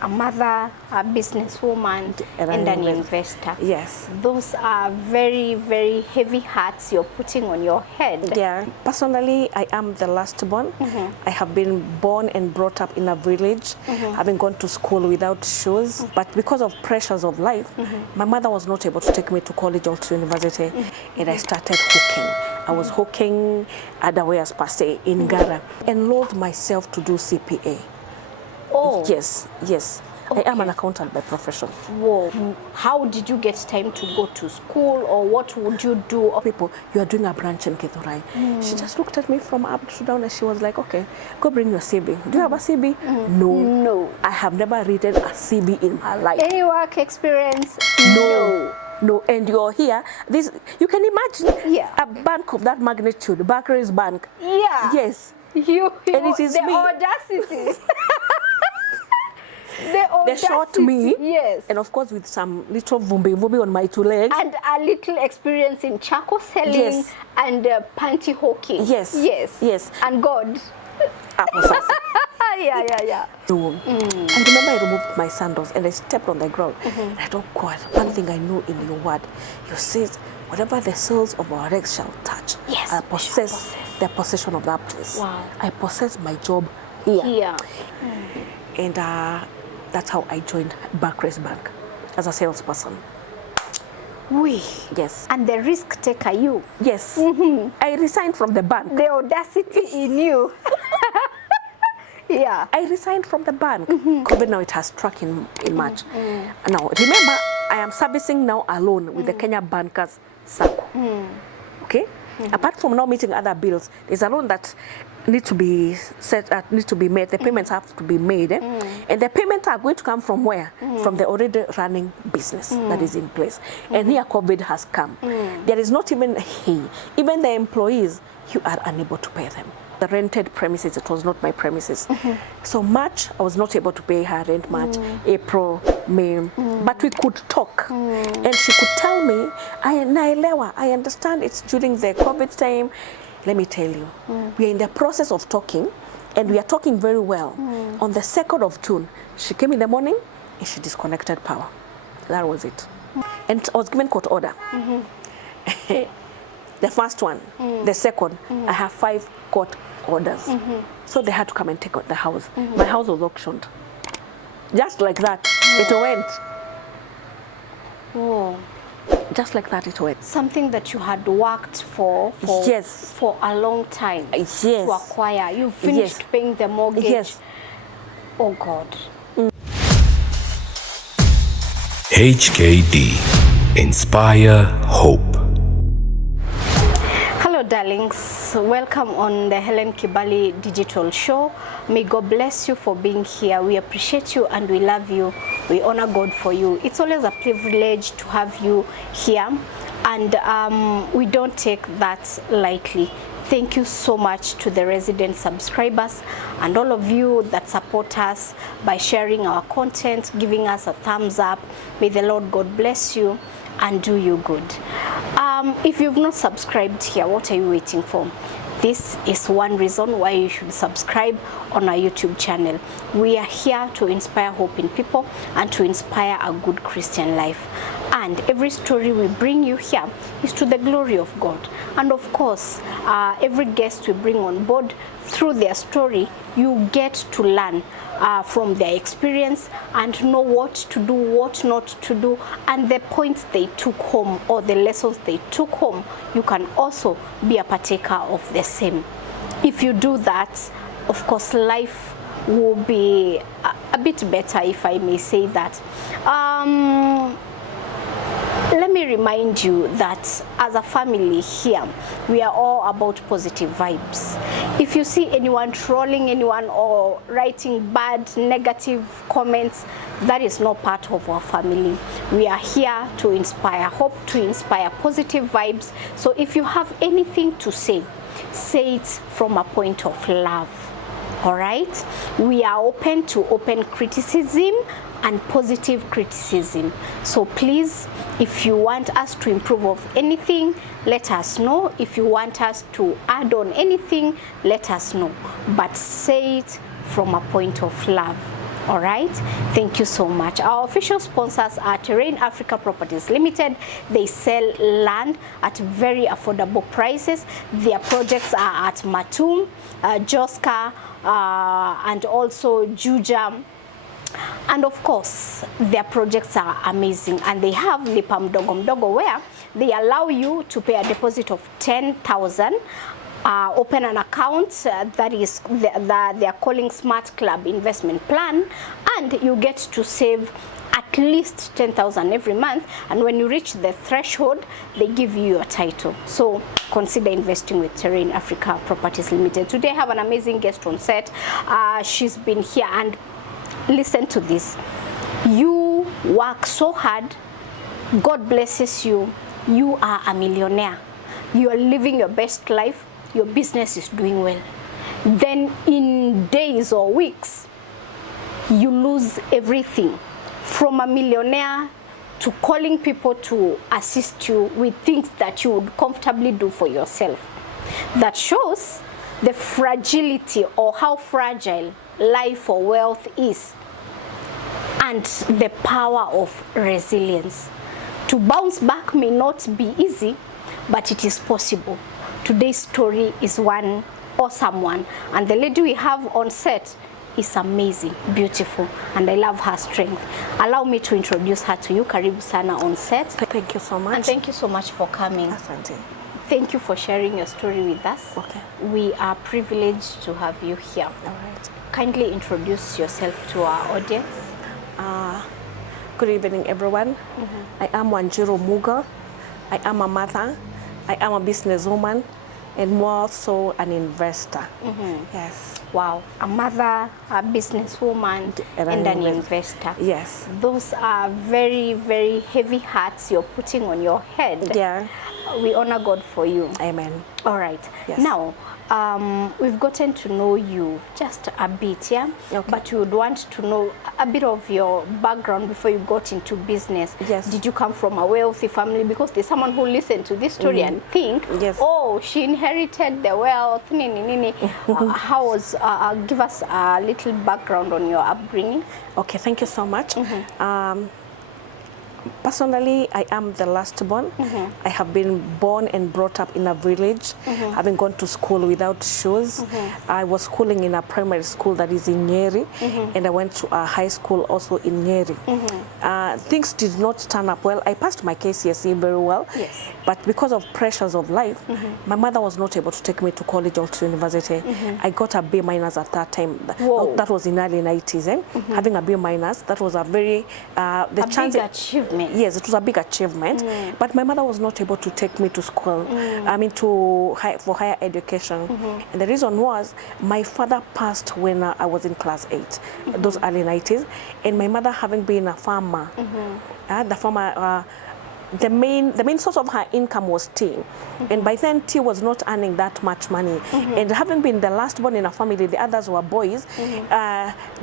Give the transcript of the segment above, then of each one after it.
a mother, a businesswoman, and an investor. Yes. Those are very, very heavy hats you're putting on your head. Yeah. Personally, I am the last born. I have been born and brought up in a village, having gone to school without shoes. But because of pressures of life, my mother was not able to take me to college or to university, and I started hooking. I was hooking otherwise per se in Ngara, enrolled myself to do CPA. Oh. Yes, yes. Okay. I am an accountant by profession. Whoa. How did you get time to go to school, or what would you do? People, you are doing a branch in Githurai. She just looked at me from up to down and she was like, okay, go bring your CB. Do you have a CB? No. No. I have never written a CB in my life. Any work experience? No. No, and you're here. This, you can imagine a bank of that magnitude, Barclays Bank. Yeah. Yes. You and it is the me. Audacity. They shot me, yes, and of course with some little vumbi on my two legs, and a little experience in charcoal selling, yes, and panty hawking. Yes, yes, yes, and God. Yeah. So, I remember I removed my sandals and I stepped on the ground. And I thought, God, one thing I know in your word, you said, whatever the soles of our legs shall touch, yes, I possess the possession of that place. Wow. I possess my job here. And that's how I joined Barclays Bank as a salesperson. Yes. And the risk taker you. Yes. I resigned from the bank. The audacity in you. Yeah. I resigned from the bank. COVID now it has struck in March. Now remember, I am servicing now alone with the Kenya Bankers Circle. Okay? Apart from now meeting other bills, there's a loan that need to be set, need to be made. The payments have to be made, and the payments are going to come from where? From the already running business that is in place. And here COVID has come. There is not even even the employees, you are unable to pay them. The rented premises, it was not my premises. So March, I was not able to pay her rent. March, April, May, but we could talk. And she could tell me, I understand it's during the COVID time. Let me tell you, we are in the process of talking, and we are talking very well. On the 2nd of June, she came in the morning and she disconnected power. That was it. And I was given court order. The first one, the second, I have 5 court orders. So they had to come and take out the house. My house was auctioned. Just like that, it went. Oh. Just like that it went. Something that you had worked for a long time to acquire. You finished paying the mortgage. Yes. Oh God. HKD. Inspire Hope. Hello darlings, welcome on the Helen Kibali Digital Show. May God bless you for being here. We appreciate you and we love you. We honor God for you. It's always a privilege to have you here, and we don't take that lightly. Thank you so much to the resident subscribers and all of you that support us by sharing our content, giving us a thumbs up. May the Lord God bless you and do you good. If you've not subscribed here, what are you waiting for? This is one reason why you should subscribe on our YouTube channel. We are here to inspire hope in people and to inspire a good Christian life. And every story we bring you here is to the glory of God. And of course, every guest we bring on board, through their story, you get to learn from their experience and know what to do, what not to do, and the points they took home or the lessons they took home, you can also be a partaker of the same. If you do that, of course, life will be a bit better, if I may say that. Let me remind you that as a family here, we are all about positive vibes. If you see anyone trolling anyone or writing bad, negative comments, that is not part of our family. We are here to inspire hope, to inspire positive vibes. So if you have anything to say it from a point of love. All right? We are open to open criticism and positive criticism. So please, if you want us to improve of anything, let us know. If you want us to add on anything, let us know. But say it from a point of love. All right, thank you so much. Our official sponsors are Terrain Africa Properties Limited. They sell land at very affordable prices. Their projects are at Matum, Joska, and also Juja. And of course, their projects are amazing, and they have Lipa Mdogo Mdogo, where they allow you to pay a deposit of 10,000, open an account that is they are calling Smart Club Investment Plan, and you get to save at least 10,000 every month, and when you reach the threshold, they give you your title. So consider investing with Terrain Africa Properties Limited. Today I have an amazing guest on set. She's been here, and listen to this. You work so hard, God blesses you, you are a millionaire, you are living your best life, your business is doing well. Then in days or weeks, you lose everything. From a millionaire to calling people to assist you with things that you would comfortably do for yourself. That shows the fragility, or how fragile life or wealth is, and the power of resilience. To bounce back may not be easy, but it is possible. Today's story is one awesome one, and the lady we have on set is amazing, beautiful, and I love her strength. Allow me to introduce her to you. Karibu sana on set. Thank you so much. And thank you so much for coming. Asante. Thank you for sharing your story with us. Okay. We are privileged to have you here. All right. Kindly introduce yourself to our audience. Good evening, everyone. I am Wanjiru Mugo. I am a mother. I am a businesswoman, and more so an investor. Yes. Wow, a mother, a businesswoman, and an investor. Yes. Those are very, very heavy hats you're putting on your head. Yeah. We honor God for you. Amen. All right. Yes. Now, we've gotten to know you just a bit, yeah? Okay. But we would want to know a bit of your background before you got into business. Yes. Did you come from a wealthy family? Because there's someone who listen to this story and think, Yes. oh, she inherited the wealth, nini, nini. How was, give us a little background on your upbringing. Okay, thank you so much. Personally, I am the last born. I have been born and brought up in a village, having gone to school without shoes. I was schooling in a primary school that is in Nyeri, and I went to a high school also in Nyeri. Things did not turn up well. I passed my KCSE very well, Yes. but because of pressures of life, my mother was not able to take me to college or to university. I got a B- at that time. Whoa. That was in early 90s. Having a B-, that was a very... the A chance big achievement. Yes, it was a big achievement, but my mother was not able to take me to school, for higher education. And the reason was my father passed when I was in class 8, those early 90s, and my mother, having been a farmer, the main source of her income was tea, and by then tea was not earning that much money. And having been the last born in a family, the others were boys.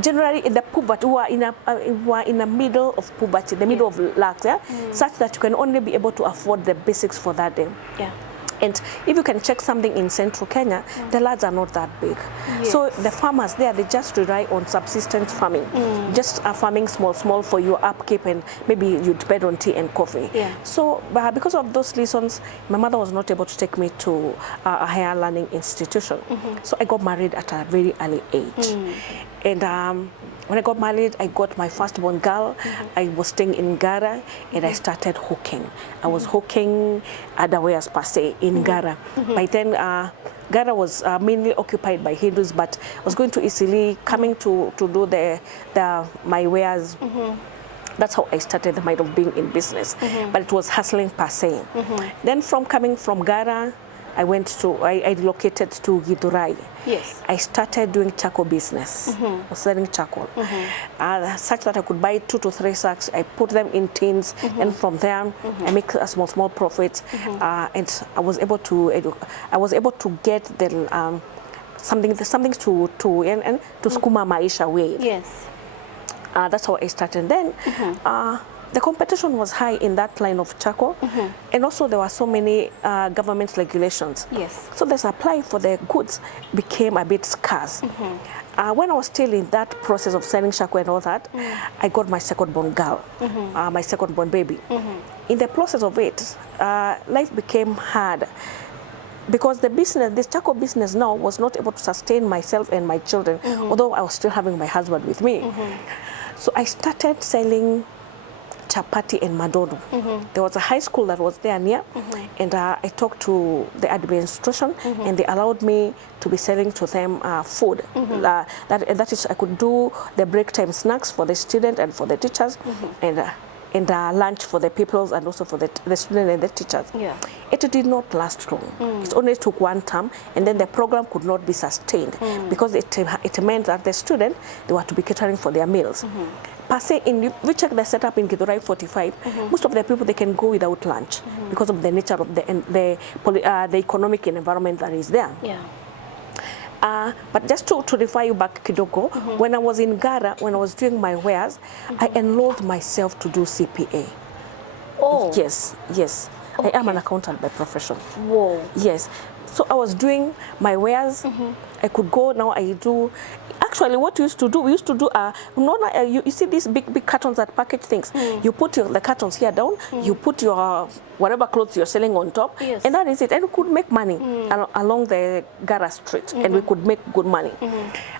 Generally, in the poverty, were in the middle of poverty, the middle of lack, such that you can only be able to afford the basics for that day. Yeah. And if you can check something in central Kenya, the lands are not that big. Yes. So the farmers there, they just rely on subsistence farming, just farming small for your upkeep, and maybe you depend on tea and coffee. Yeah. So because of those reasons, my mother was not able to take me to a higher learning institution. So I got married at a very early age. And when I got married, I got my firstborn girl. I was staying in Ngara, and I started hooking. I was hooking otherwares per se in Ngara. By then, Ngara was mainly occupied by Hindus, but I was going to Isili, coming to do my wares. That's how I started the mind of being in business. But it was hustling per se. Then coming from Ngara, I relocated to Githurai. Yes. I started doing charcoal business, selling charcoal, such that I could buy 2 to 3 sacks. I put them in tins, and from there I make a small profits. And I was able to get the something to skuma maisha way. Yes. That's how I started. Then the competition was high in that line of charcoal, and also there were so many government regulations. Yes. So the supply for the goods became a bit scarce. when I was still in that process of selling shako and all that, I got my second born girl, my second born baby. In the process of it, life became hard because the business, this shako business now was not able to sustain myself and my children, although I was still having my husband with me. So I started selling chapati and madono. There was a high school that was there near, and I talked to the administration, and they allowed me to be selling to them food. That is, I could do the break time snacks for the student and for the teachers, and lunch for the pupils and also for the student and the teachers. It did not last long. It only took one term, and then the program could not be sustained because it meant that the student, they were to be catering for their meals. Per se, we check the setup in Githurai 45, most of the people, they can go without lunch because of the nature of the economic environment that is there. But just to refer you back kidogo, when I was in Ngara, when I was doing my wares, I enrolled myself to do CPA. Oh. Yes. Okay. I am an accountant by profession. Whoa. Yes. So I was doing my wares. I could go, now I do. Actually, what we used to do, you see these big cartons that package things. You put the cartons here down, you put your whatever clothes you're selling on top, and that is it. And we could make money along the Ngara street, and we could make good money.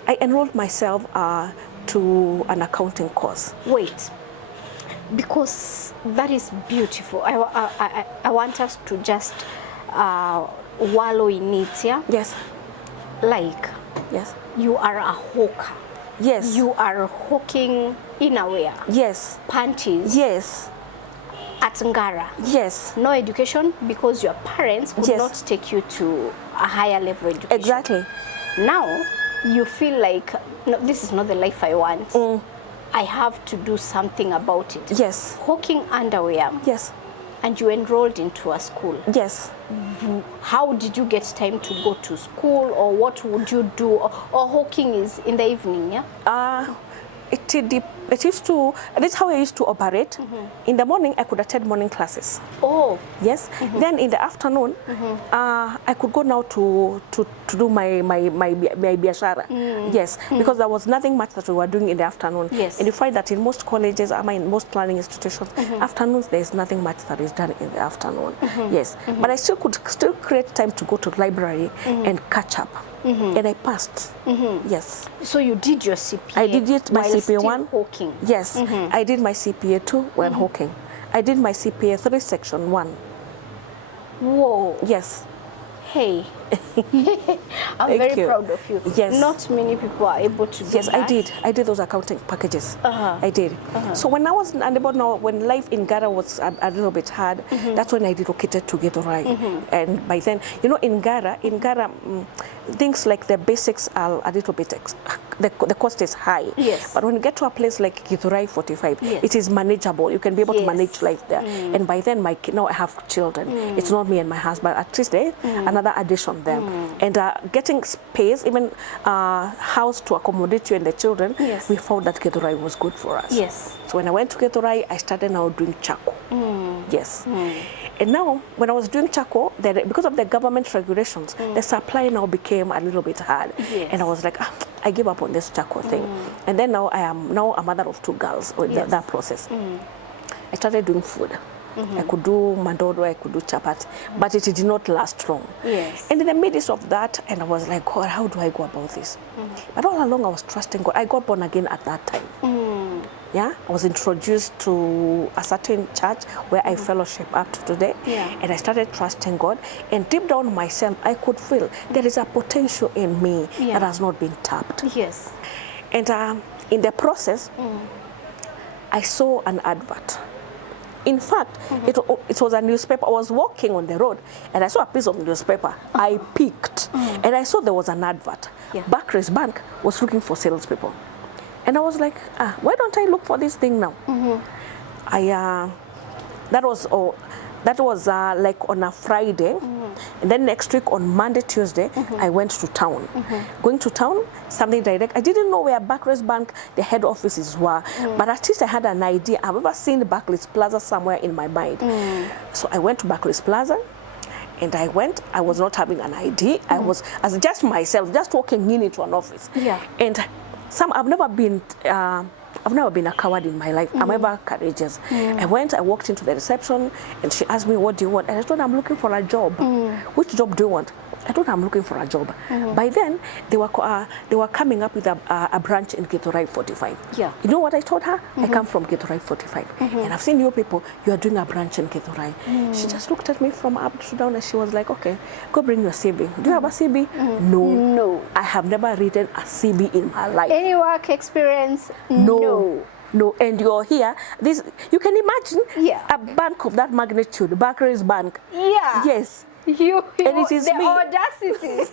I enrolled myself to an accounting course. Wait, because that is beautiful. I want us to just wallow in it, yeah? Yes. Like, yes, you are a hawker. Yes. You are hawking innerwear. Yes. Panties. Yes. At Ngara. Yes. No education because your parents could not take you to a higher level education. Exactly. Now, you feel like, no, this is not the life I want. I have to do something about it. Yes. Hawking underwear. Yes. And you enrolled into a school. Yes. How did you get time to go to school, or what would you do? Or hawking is in the evening, yeah? It used to, that's how I used to operate. In the morning, I could attend morning classes. Oh. Yes. Then in the afternoon, I could go now to do my biashara. Yes. Because there was nothing much that we were doing in the afternoon. Yes. And you find that in most colleges, in most learning institutions, afternoons, there is nothing much that is done in the afternoon. Yes. But I could still create time to go to the library and catch up. And I passed. Yes. So you did your CPA. I did my CPA 1. Hawking. Yes. I did my CPA 2 while hawking. I did my CPA 3 section 1. Whoa. Yes. Hey. I'm very proud of you. Yes. Not many people are able to do that. Yes, I did those accounting packages. I did. So when I was unable now, when life in Ngara was a little bit hard, that's when I relocated to Githurai. And by then, you know, in Ngara, things like the basics are a little bit, the cost is high. Yes. But when you get to a place like Githurai 45, it is manageable. You can be able to manage life there. And by then, now I have children. It's not me and my husband. At least there, another addition there. And getting space, even house to accommodate you and the children, we found that Githurai was good for us. Yes. So when I went to Githurai, I started now doing chako. Yes. And now, when I was doing chako, because of the government regulations, the supply now became a little bit hard. And I was like, I give up on this chako thing. And then now I am now a mother of 2 girls with that process. I started doing food. I could do mandodo, I could do chapati, but it did not last long. Yes. And in the midst of that, and I was like, God, how do I go about this? But all along I was trusting God. I got born again at that time. Yeah, I was introduced to a certain church where I fellowship up to today. And I started trusting God. And deep down myself, I could feel there is a potential in me that has not been tapped. Yes. And in the process, I saw an advert. In fact, it was a newspaper. I was walking on the road and I saw a piece of newspaper. I picked and I saw there was an advert. Barclays Bank was looking for salespeople. And I was like, why don't I look for this thing now? That was like on a Friday. And then next week on Monday, Tuesday, I went to town. Going to town, something direct. I didn't know where Barclays Bank, the head offices were, but at least I had an idea. I've ever seen Barclays Plaza somewhere in my mind. So I went to Barclays Plaza And I went, I was not having an ID. I was as just myself, just walking into an office. Yeah. And I've never been a coward in my life. I'm ever courageous. I walked into the reception and she asked me, what do you want? And I told her, I'm looking for a job. Which job do you want? I told her I'm looking for a job. By then, they were coming up with a branch in Githurai 45. Yeah. You know what I told her? I come from Githurai 45. And I've seen you people, you are doing a branch in Githurai. She just looked at me from up to down and she was like, okay, go bring your CV. Do you have a CV? No. No. I have never written a CV in my life. Any work experience? No. And you're here. This, you can imagine Yeah. a bank of that magnitude, Barclays Bank. Yeah. Yes. And it is the me. Audacity.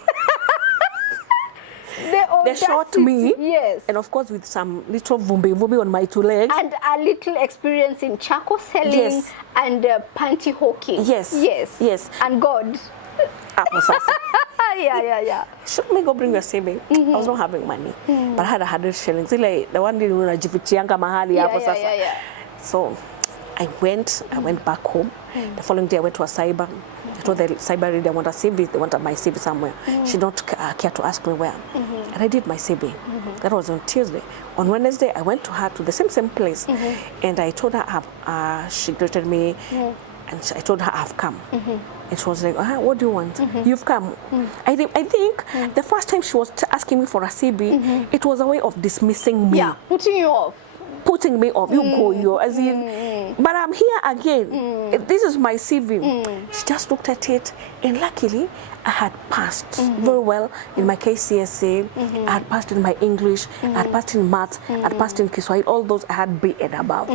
The They audacity. shot me. Yes. And of course with some little vumbi on my 2 legs. And a little experience in charcoal selling. Yes. And panty hawking. Yes. Yes. Yes. And God. Yeah. Should me go bring your CV? I was not having money. But I had 100 shillings. The one day unajifichianga mahali hapo sasa. Yeah. So I went back home. The following day I went to a cyber. I told the cyber lady I want a CV. They wanted my CV somewhere. She did not care to ask me where. And I did my CV. That was on Tuesday. On Wednesday I went to her to the same place. And I told her, she greeted me. And I told her I've come. And she was like, what do you want? You've come. I think the first time she was asking me for a CV, it was a way of dismissing me. Yeah. Putting you off. Putting me off. You go, you. As in, but I'm here again. This is my CV. She just looked at it, and luckily, I had passed very well in my KCSA. I had passed in my English. I had passed in maths. I had passed in Kiswahili. All those I had B and above.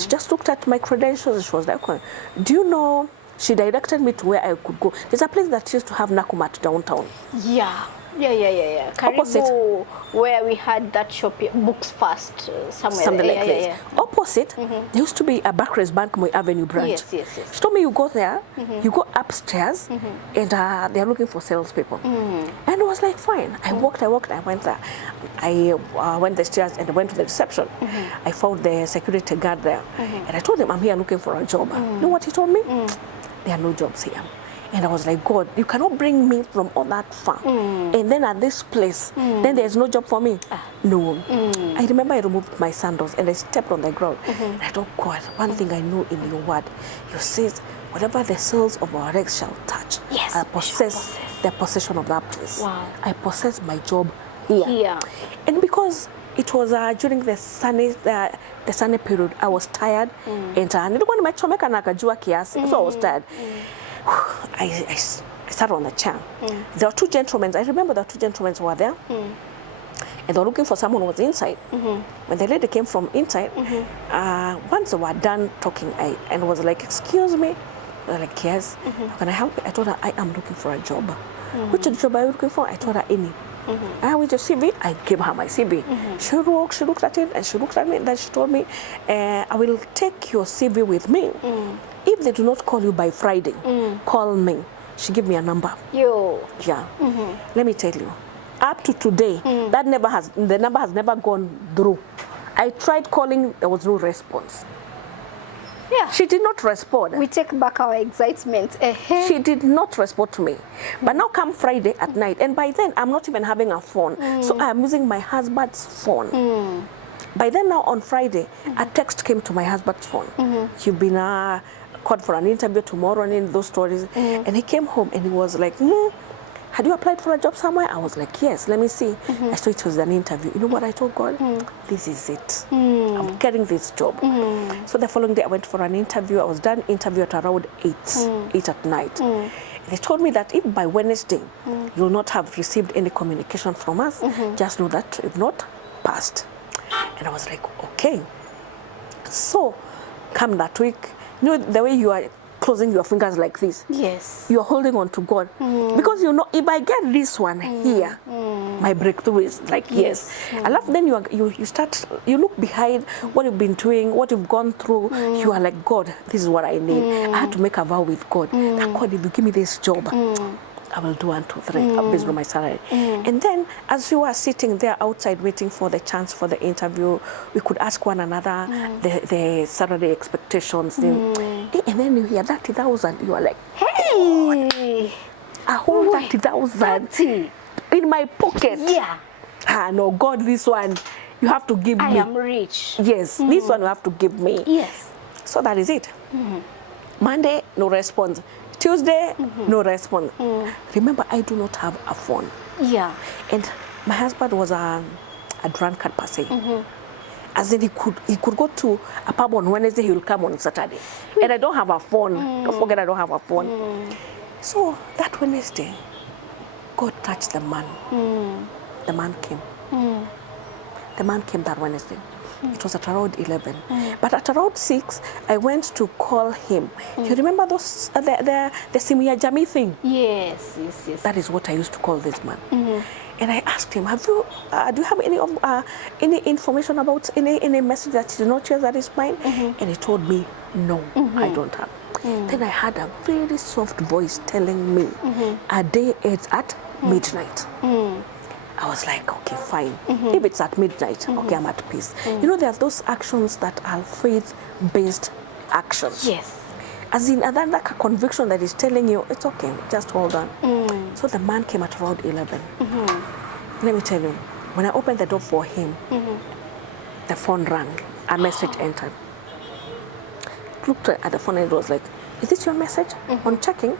She just looked at my credentials and she was like, okay, do you know? She directed me to where I could go. There's a place that used to have Nakumat downtown. Yeah. Opposite. Karibu, where we had that shop, Books First, somewhere. Something like this. Yeah. Opposite, there used to be a Barclays Bank Moi Avenue branch. Yes. She told me you go there, you go upstairs, and they're looking for salespeople. And I was like, fine. I walked, I went there. I went the stairs and I went to the reception. I found the security guard there. And I told him, I'm here looking for a job. You know what he told me? There are no jobs here. And I was like, God, you cannot bring me from all that far. And then at this place, then there's no job for me. No. I remember I removed my sandals and I stepped on the ground. And I thought, God, one thing I know in your word, you says, whatever the soles of our legs shall touch, yes, I possess the possession of that place. Wow. I possess my job here. And because it was during the sunny period, I was tired. And so I was tired. I sat on the chair. There were 2 gentlemen. I remember the 2 gentlemen were there. And they were looking for someone who was inside. When the lady came from inside, once they were done talking, I was like, excuse me. They were like, yes. Can I help you? I told her, I am looking for a job. Which job are you looking for? I told her, any. With your CV, I gave her my CV. She looked at it and she looked at me and then she told me, I will take your CV with me. If they do not call you by Friday, call me. She gave me a number. Yeah. Let me tell you, up to today, the number has never gone through. I tried calling, there was no response. Yeah. She did not respond. We take back our excitement. She did not respond to me. But now come Friday at night, and by then I'm not even having a phone. So I'm using my husband's phone. By then now on Friday, a text came to my husband's phone. You've been called for an interview tomorrow and in those stories. And he came home and he was like, had you applied for a job somewhere? I was like, yes, let me see. I saw it was an interview. You know what I told God? This is it. I'm getting this job. So the following day I went for an interview. I was done interview at around 8 at night. They told me that if by Wednesday you will not have received any communication from us, just know that you've not passed. And I was like, okay. So come that week, you know the way you are closing your fingers like this. Yes. You are holding on to God. Because you know, if I get this one here, my breakthrough is like, yes. I love then you look behind what you've been doing, what you've gone through. You are like, God, this is what I need. I had to make a vow with God. That God, if you give me this job, I will do 1, 2, 3 based on my salary. And then as you are sitting there outside waiting for the chance for the interview, we could ask one another the salary expectations. And then you hear 30,000, you are like, hey! A whole 30,000 in my pocket. Yeah. Ah, no, God, this one, you have to give me. I am rich. Yes, this one you have to give me. Yes. So that is it. Monday, no response. Tuesday, no response. Remember, I do not have a phone. Yeah. And my husband was a drunkard per se. As in he could go to a pub on Wednesday, he will come on Saturday. And I don't have a phone. Don't forget I don't have a phone. So that Wednesday, God touched the man. The man came. The man came that Wednesday. It was at around 11. But at around 6, I went to call him. You remember those the Simu ya Jamii thing? Yes. That is what I used to call this man. And I asked him, have you, do you have any information about any message that you did not share that is mine? And he told me, no, I don't have. Then I had a very soft voice telling me, a day is at midnight. I was like, okay, fine. If it's at midnight, okay, I'm at peace. You know, there are those actions that are faith-based actions. Yes. As in, like a conviction that is telling you, it's okay, just hold on. So the man came at around 11. Let me tell you, when I opened the door for him, the phone rang, a message entered. Looked at the phone and it was like, is this your message? On checking,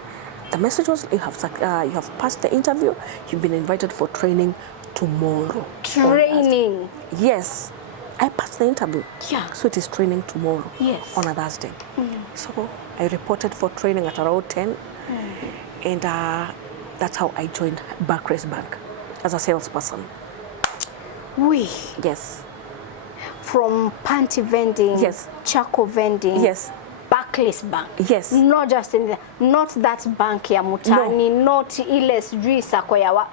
the message was, you have passed the interview, you've been invited for training tomorrow. Training? Yes. I passed the interview. Yeah. So it is training tomorrow. Yes. On a Thursday. So I reported for training at around 10. And that's how I joined Barclays Bank as a salesperson. We. Yes. From panty vending, Yes. charcoal vending, Yes. Barclays Bank. Yes. Not just in the, not that bank ya mutani, not ile sijui sako ya wa,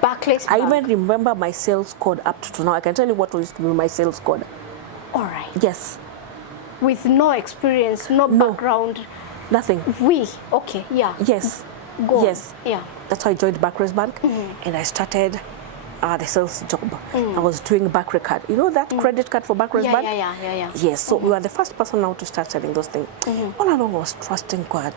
Barclays Bank. I even remember my sales code up to now. I can tell you what used to be my sales code. All right. Yes. With no experience, no background. Nothing. Okay, yeah. Yes. Go. Yes. Yeah. That's how I joined Barclays Bank, and I started the sales job. I was doing Barclays card. You know that credit card for Barclays Bank? Yeah. Yes. So we were the first person now to start selling those things. All along I was trusting God.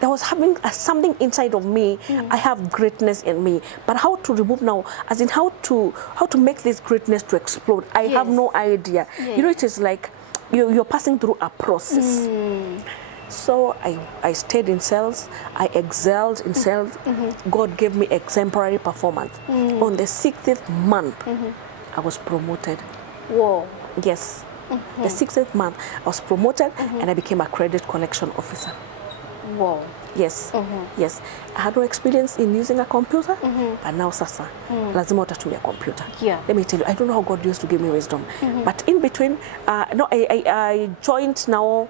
There was having something inside of me. I have greatness in me, but how to remove now, as in how to make this greatness to explode. I have no idea. You know, it is like you're passing through a process. So I stayed in sales. I excelled in sales. God gave me exemplary performance. On the 60th month, I was promoted. Whoa. Yes. The 60th month, I was promoted and I became a credit collection officer. Whoa. Yes. Yes. I had no experience in using a computer, but now sasa, lazima utatumia computer. Yeah. Let me tell you, I don't know how God used to give me wisdom. But in between, no, I joined now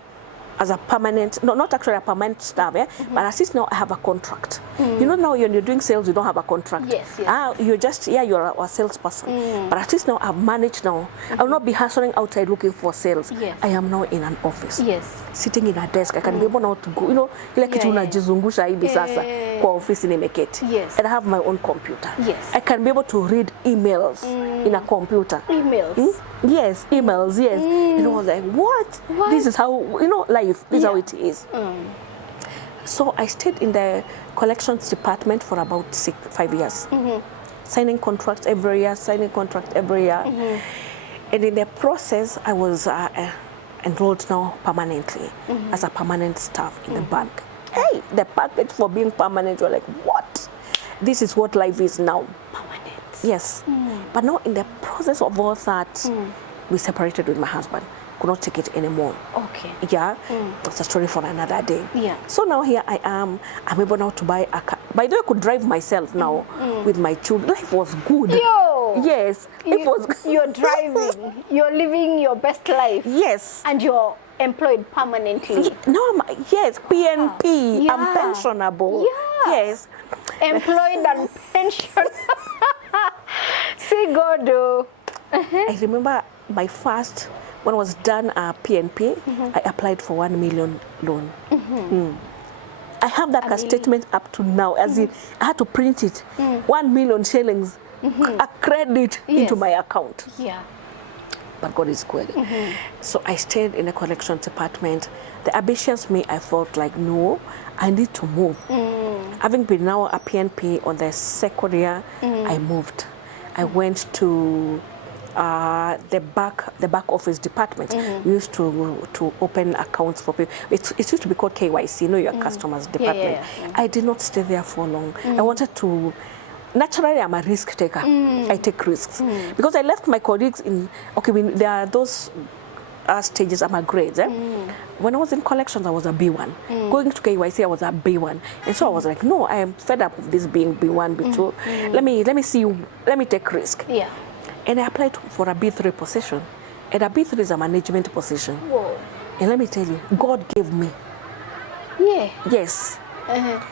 as a permanent, no, not actually a permanent staff, but at least now I have a contract. You know, now when you're doing sales, you don't have a contract. Yes. You're just, you're a salesperson. But at least now I've managed now. I will not be hustling outside looking for sales. Yes. I am now in an office. Yes. Sitting in a desk. I can be able now to go, you know, ile kitu unajizungusha hivi sasa kwa ofisi nimeketi. Yes. And I have my own computer. Yes. I can be able to read emails in a computer. Emails? Yes, emails, yes. And I was like, what? This is how, you know, life, this is how it is. So I stayed in the collections department for about 5 years. Signing contracts every year, And in the process, I was enrolled now permanently as a permanent staff in the bank. Hey, the package for being permanent, you're like, what? This is what life is now. Permanent. Yes. But now in the process of all that, we separated with my husband. Could not take it anymore. Okay. Yeah. That's a story for another day. Yeah. So now here I am. I'm able now to buy a car. By the way, I could drive myself now with my children. Life was good. Yo! Yes. It was good. You're driving. You're living your best life. Yes. And you're employed permanently. No, yes, PNP. Yeah. I'm pensionable. Yeah. Yes. Employed and pensioned. See God. I remember my first, when I was done PNP, I applied for 1 million loan. I have that statement up to now, as in I had to print it. 1 million shillings, a credit into my account. Yeah. but God is good. So I stayed in the collection department. The ambitious me, I felt like, no, I need to move. Having been now a PNP on the second year, I moved. I went to the back office department. We used to open accounts for people. It used to be called KYC, know your customers department. I did not stay there for long. I wanted to. Naturally, I'm a risk taker. I take risks because I left my colleagues in. Okay, there are those stages. I'm a grades. When I was in collections, I was a B1. Going to KYC, I was a B1, and so I was like, no, I am fed up with this being B1, B2. Let me see. Let me take risk. Yeah. And I applied for a B3 position, and a B3 is a management position. Whoa. And let me tell you, God gave me. Yeah. Yes.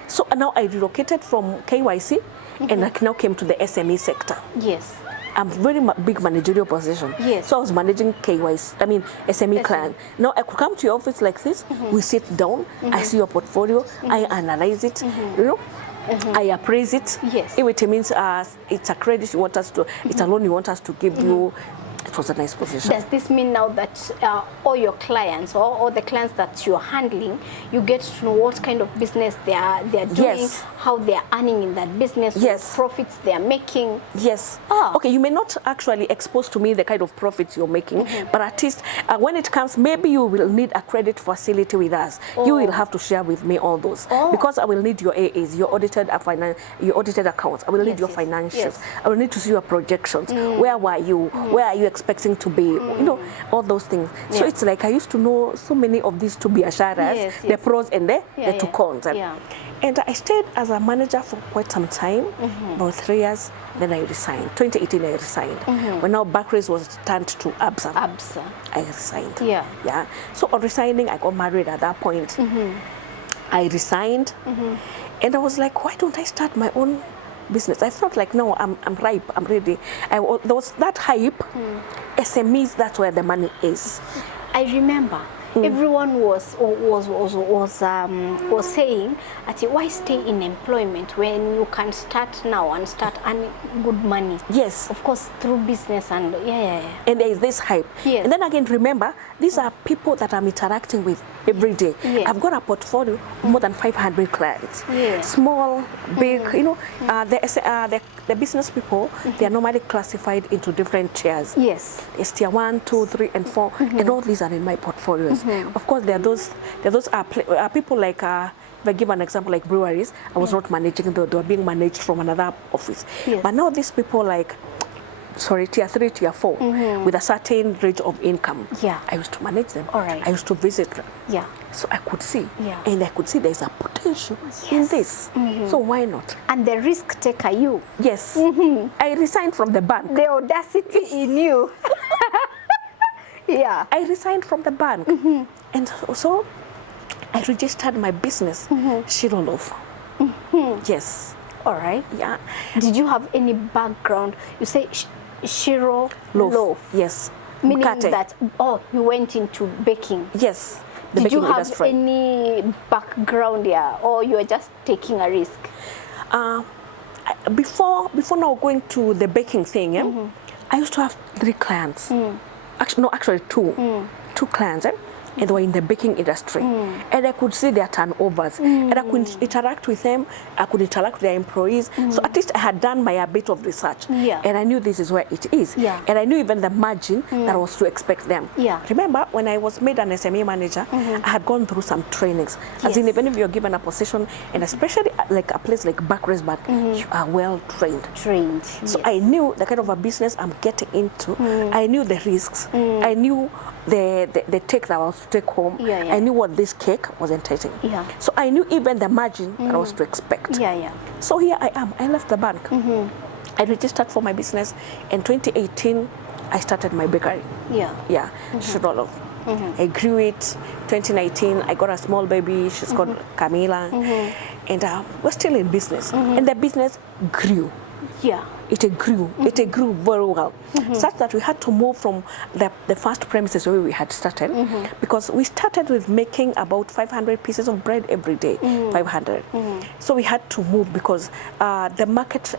So now I relocated from KYC, and I now came to the SME sector. Yes. I'm very big managerial position. Yes. So I was managing KYC, I mean SME client. Now I could come to your office like this, we sit down, I see your portfolio, I analyze it, you know. I appraise it. Yes. If it means it's a credit you want us to, it's a loan you want us to give you. It was a nice position. Does this mean now that all your clients or all the clients that you're handling, you get to know what kind of business they are doing, yes, how they are earning in that business, yes, what profits they are making? Yes. Oh. Okay, you may not actually expose to me the kind of profits you're making, but at least when it comes, maybe you will need a credit facility with us. Oh. You will have to share with me all those, because I will need your AAs, your audited accounts. I will need your financials. Yes. I will need to see your projections. Where were you? Where are you expecting to be? You know, all those things. Yeah. So it's like I used to know so many of these to be asharas, the pros and the two cons. And I stayed as a manager for quite some time, about 3 years. Then I resigned. 2018 I resigned. When now Barclays was turned to ABSA. I resigned. Yeah. Yeah. So on resigning, I got married at that point. I resigned, and I was like, why don't I start my own business? I felt like, no, I'm ripe, I'm ready. There was that hype. SMEs, that's where the money is. I remember everyone was saying, why stay in employment when you can start now and start earning good money? Yes. Of course, through business and And there is this hype. Yes. And then again, remember, these are people that I'm interacting with every day. Yes. I've got a portfolio of more than 500 clients. Yes. Small, big, you know, the business people, they are normally classified into different tiers. Yes. It's tier 1, 2, 3, and 4, and all these are in my portfolios. Of course, there are those people like, if I give an example, like breweries, I was not managing them, they were being managed from another office. Yes. But now these people like, tier 3, tier 4, with a certain range of income, I used to manage them. All right. I used to visit them. Yeah. So I could see, and I could see there's a potential in this. So why not? And the risk taker, you. Yes. I resigned from the bank. The audacity in you. Yeah. I resigned from the bank. And so I registered my business, Shiro Loaf. Yes. All right. Yeah. Did you have any background? You say Shiro Loaf. Yes. Meaning that, you went into baking. Yes. Did you have any background here, or you were just taking a risk? Before now going to the baking thing, I used to have 3 clients. Actually 2. 2 clients. And they were in the baking industry, and I could see their turnovers, and I could interact with them, I could interact with their employees, so at least I had done a bit of research, and I knew this is where it is, and I knew even the margin that I was to expect them. Remember, when I was made an SME manager, I had gone through some trainings, as in even if you're given a position, and especially like a place like Barclays Bank, you are well trained. So I knew the kind of a business I'm getting into, I knew the risks, I knew the take that I was to take home. I knew what this cake was entails. So I knew even the margin that I was to expect. So here I am. I left the bank. I registered for my business. In 2018, I started my bakery. Shiro Loaf. I grew it. 2019, I got a small baby. She's called Camila. And we're still in business. And the business grew. It grew. It grew very well, such that we had to move from the first premises where we had started, because we started with making about 500 pieces of bread every day, 500. So we had to move because the market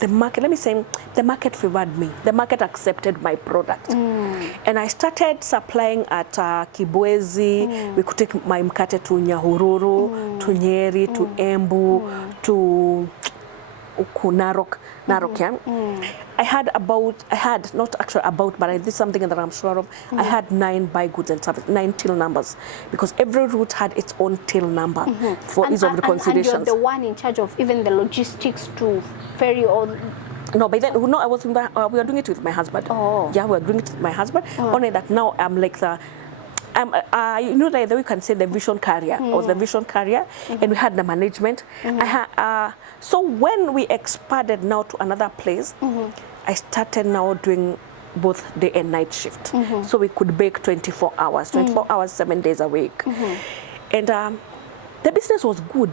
the market, let me say, the market favored me. The market accepted my product. And I started supplying at Kibwezi. We could take my mkate to Nyahururu, to Nyeri, to Embu, to Narok. I had not actually about, but I did something that I'm sure of. I had 9 buy goods and service, 9 till numbers, because every route had its own till number for ease of reconciliations. And you're the one in charge of even the logistics to ferry all. No, by then, no, I was we were doing it with my husband. Oh. Yeah, we were doing it with my husband. Only that now I'm like the, you know, like we can say the vision carrier. I was the vision carrier, and we had the management. So when we expanded now to another place, I started now doing both day and night shift. So we could bake 24 hours, 24 hours, 7 days a week. And the business was good.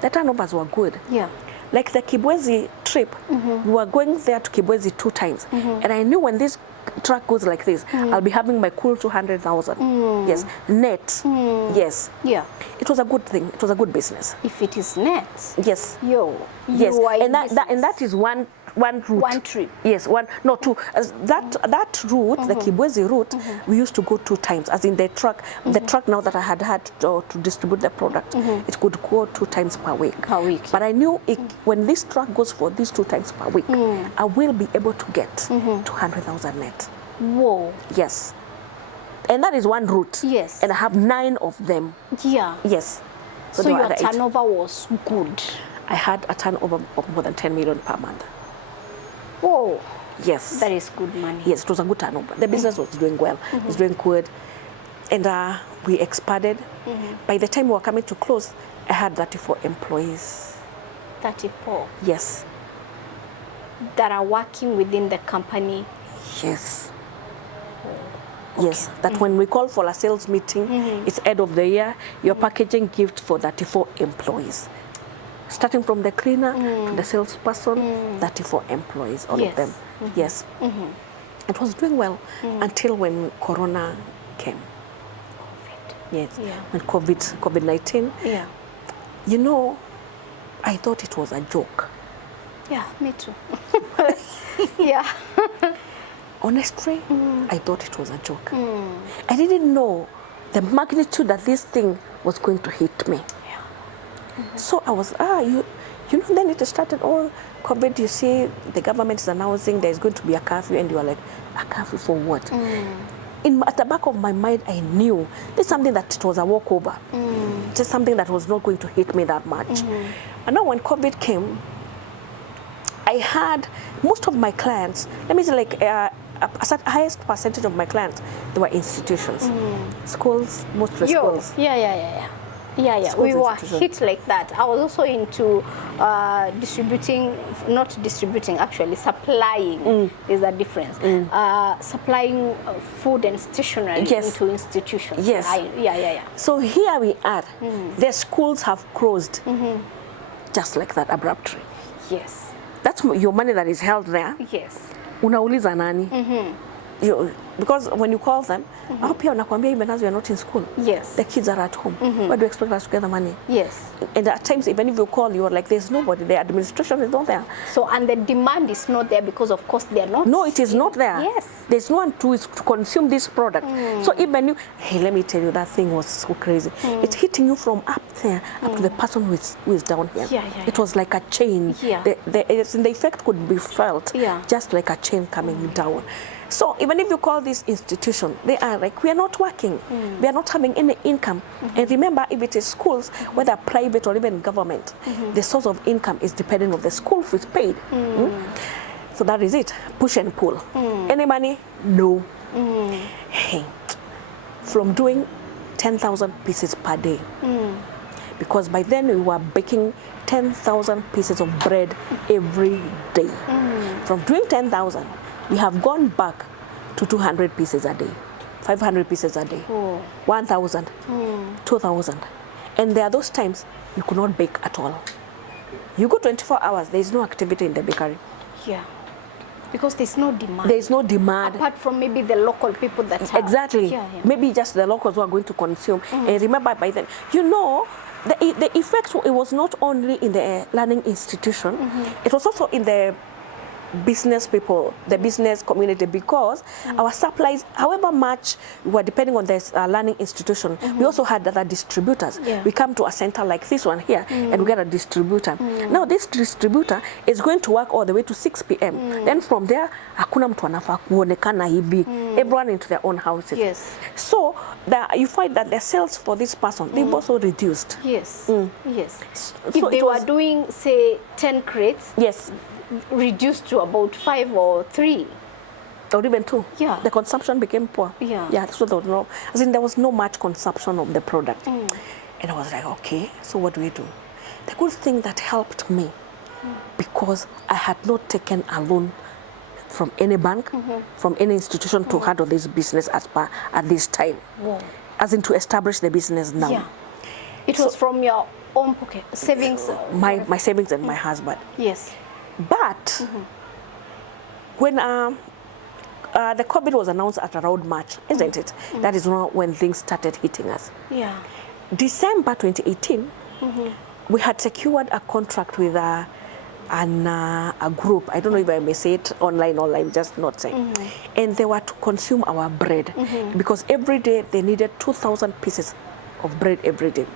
The turnovers were good. Yeah. Like the Kibwezi trip, we were going there to Kibwezi 2 times. And I knew when this truck goes like this, I'll be having my cool 200,000. Yes, net. Yes. Yeah. It was a good thing. It was a good business. If it is net. Yes. Yes. And that is one route. One trip. Yes, one, no, 2. That route, the Kibwezi route, we used to go 2 times. As in the truck now that I had to distribute the product, it could go 2 times per week. But I knew when this truck goes for these 2 times per week, I will be able to get 200,000 net. Whoa. Yes. And that is one route. Yes. And I have 9 of them. Yeah. Yes. So your turnover was good. I had a turnover of more than 10 million per month. Whoa. Yes. That is good money. Yes, it was a good turnover. The business was doing well. It was doing good. And we expanded. By the time we were coming to close, I had 34 employees. 34? Yes. That are working within the company? Yes. Okay. Yes, that when we call for a sales meeting, it's end of the year, you're packaging gift for 34 employees. Starting from the cleaner to the salesperson, 34 employees, all of them. Yes. It was doing well until when Corona came. COVID. Yes. Yeah. When COVID-19. Yeah. You know, I thought it was a joke. Yeah, me too. Yeah. Honestly, I thought it was a joke. I didn't know the magnitude that this thing was going to hit me. So I was, you know, then it started, COVID, you see, the government is announcing there's going to be a curfew, and you are like, a curfew for what? At the back of my mind, I knew there's something that it was a walkover. Just something that was not going to hit me that much. And now when COVID came, I had most of my clients, let me say like, highest percentage of my clients, they were institutions. Schools, mostly schools. Yeah. We were hit like that. I was also into supplying. There's a difference. Supplying food and stationery into institutions. Yes. So here we are. The schools have closed just like that abruptly. Yes. That's your money that is held there. Yes. Unauliza nani? Because when you call them, pia wanakuambia even as we are not in school. Yes. The kids are at home. Where do you expect us to get the money? Yes. And at times, even if you call, you are like, there's nobody. The administration is not there. So, and the demand is not there because, of course, they are not. No, it is not there. Yes. There's no one to consume this product. So even you, hey, let me tell you, that thing was so crazy. It's hitting you from up there up to the person who is down here. It was like a chain. The effect could be felt just like a chain coming down. So even if you call this institution, they are like, we are not working. We are not having any income. And remember, if it is schools, whether private or even government, the source of income is dependent on the school fees paid. So that is it, push and pull. Any money? No. Hey, from doing 10,000 pieces per day, because by then we were baking 10,000 pieces of bread every day. From doing 10,000, we have gone back to 200 pieces a day, 500 pieces a day, 1,000, 2,000. And there are those times you could not bake at all. You go 24 hours, there is no activity in the bakery. Yeah. Because there's no demand. There is no demand. Apart from maybe the local people that are. Exactly. Yeah. Maybe just the locals who are going to consume. And remember by then, you know, the effect, it was not only in the learning institution, it was also in the business people, the business community, because our supplies, however much we were depending on this learning institution, we also had other distributors. Yeah. We come to a center like this one here and we get a distributor. Now this distributor is going to work all the way to 6 p.m. Then from there, hakuna mtu anafaa kuonekana hivi. Everyone into their own houses. Yes. So you find that the sales for this person, they've also reduced. Yes. Yes. So If they were doing, say, 10 crates, yes, reduced to about 5 or 3. or even 2. Yeah. The consumption became poor. Yeah. Yeah, so there was no, as in there was no much consumption of the product. And I was like, okay, so what do we do? The good thing that helped me, because I had not taken a loan from any bank, from any institution to handle this business at this time. Wow. As in to establish the business now. Yeah. It was from your own pocket, savings? My savings and my husband. Yes. But when the COVID was announced at around March, isn't it? That is when things started hitting us. Yeah. December 2018, we had secured a contract with a group. I don't know if I may say it online, just not saying. And they were to consume our bread because every day they needed 2,000 pieces of bread every day.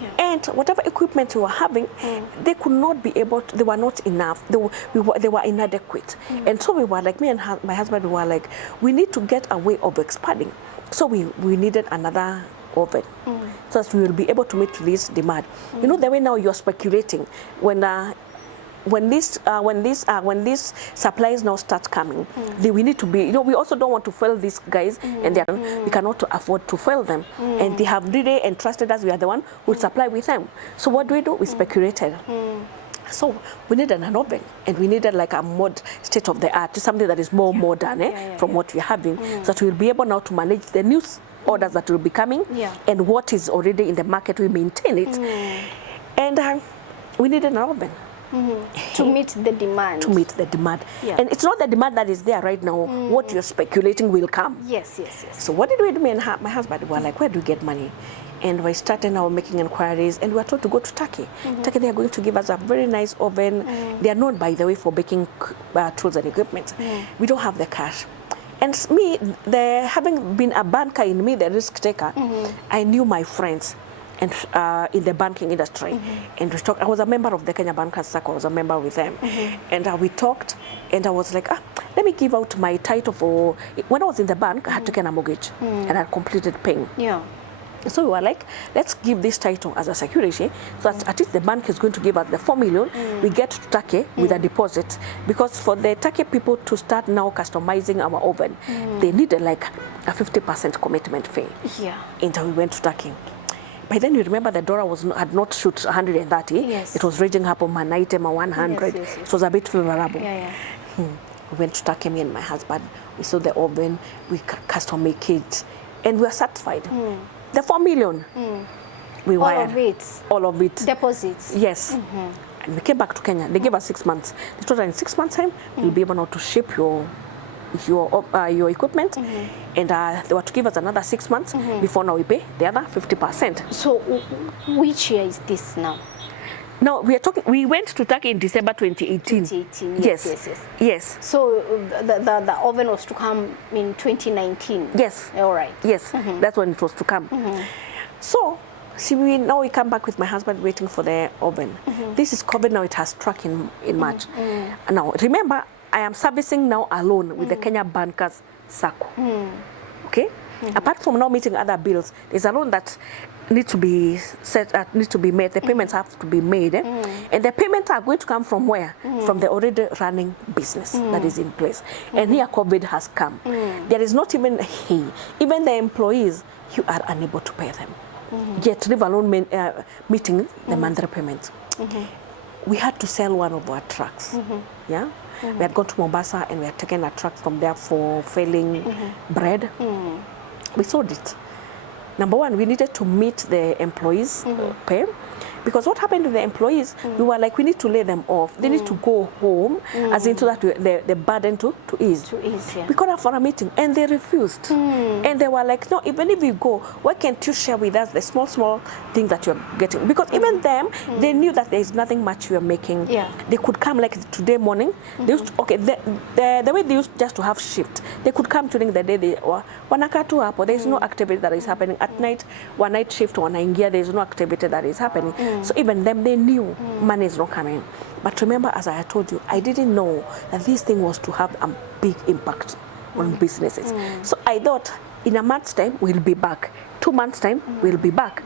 Yeah. And whatever equipment we were having, they could not be able to, they were not enough. They were inadequate. And so we were like, me and my husband were like, we need to get a way of expanding. So we needed another oven so that we will be able to meet this demand. You know, the way now you're speculating when these supplies now start coming, we need to be, you know, we also don't want to fail these guys, and we cannot afford to fail them. And they have really entrusted us, we are the one who will supply with them. So what do? We speculated. So we needed an oven, and we needed like a state of the art, something that is more modern from what we're having, so that we'll be able now to manage the new orders that will be coming, and what is already in the market, we maintain it. And we needed an oven. To meet the demand. To meet the demand. Yeah. And it's not the demand that is there right now. What you're speculating will come. Yes, yes, yes. So what did we do? Me and my husband were like, where do we get money? And we started now making inquiries, and we were told to go to Turkey. Turkey, they are going to give us a very nice oven. They are known, by the way, for baking tools and equipment. We don't have the cash. And me, having been a banker in me, the risk taker, I knew my friends and in the banking industry, and we talked. I was a member of the Kenya Bankers Circle. I was a member with them, and we talked. And I was like, let me give out my title for. When I was in the bank, I had taken a mortgage and I had completed paying. Yeah. So we were like, let's give this title as a security, so that at least the bank is going to give us the 4 million. We get to Turkey with a deposit, because for the Turkey people to start now customizing our oven, they needed like a 50% commitment fee. Yeah. And we went to Turkey. By then, you remember the dollar had not shoot 130. Yes. It was raging up on 190, 100. Yes. It was a bit favorable. Yeah. We went to Turkey, me and my husband. We saw the oven, we custom make it, and we were satisfied. The 4 million, we wired. All of it? All of it. Deposits? Yes. And we came back to Kenya. They gave us 6 months. They told us in 6 months' time, you'll be able now to ship your equipment, and they were to give us another 6 months before now we pay the other 50%. So which year is this now? Now we are talking. We went to Turkey in December 2018. 2018. Yes. So the oven was to come in 2019. Yes. All right. Yes. That's when it was to come. So see, now we come back with my husband waiting for the oven. This is COVID now. It has struck in March. Now remember, I am servicing now alone with the Kenya Bankers Circle. Okay. Apart from now meeting other bills, there's a loan that need to be need to be made. The payments have to be made, and the payments are going to come from where? From the already running business that is in place. And here COVID has come. There is not even even the employees, you are unable to pay them. Yet leave alone meeting the monthly payments. We had to sell one of our trucks. Yeah. We had gone to Mombasa and we had taken a truck from there for failing bread. We sold it. Number one, we needed to meet the employees' pay. Because what happened to the employees, we were like, we need to lay them off. They need to go home, as into that the burden to ease. To ease, yeah. We called up for a meeting, and they refused. And they were like, no, even if you go, why can't you share with us the small things that you're getting? Because even them, they knew that there is nothing much you are making. Yeah. They could come like today morning. They used to, okay, the way they used just to have shift, they could come during the day. They wanakatu hapo. There is no activity that is happening at night. One night shift, wanaingia, there is no activity that is happening. So even them, they knew money is not coming. But remember, as I had told you, I didn't know that this thing was to have a big impact on businesses. So I thought, in a month's time, we'll be back. 2 months' time, we'll be back.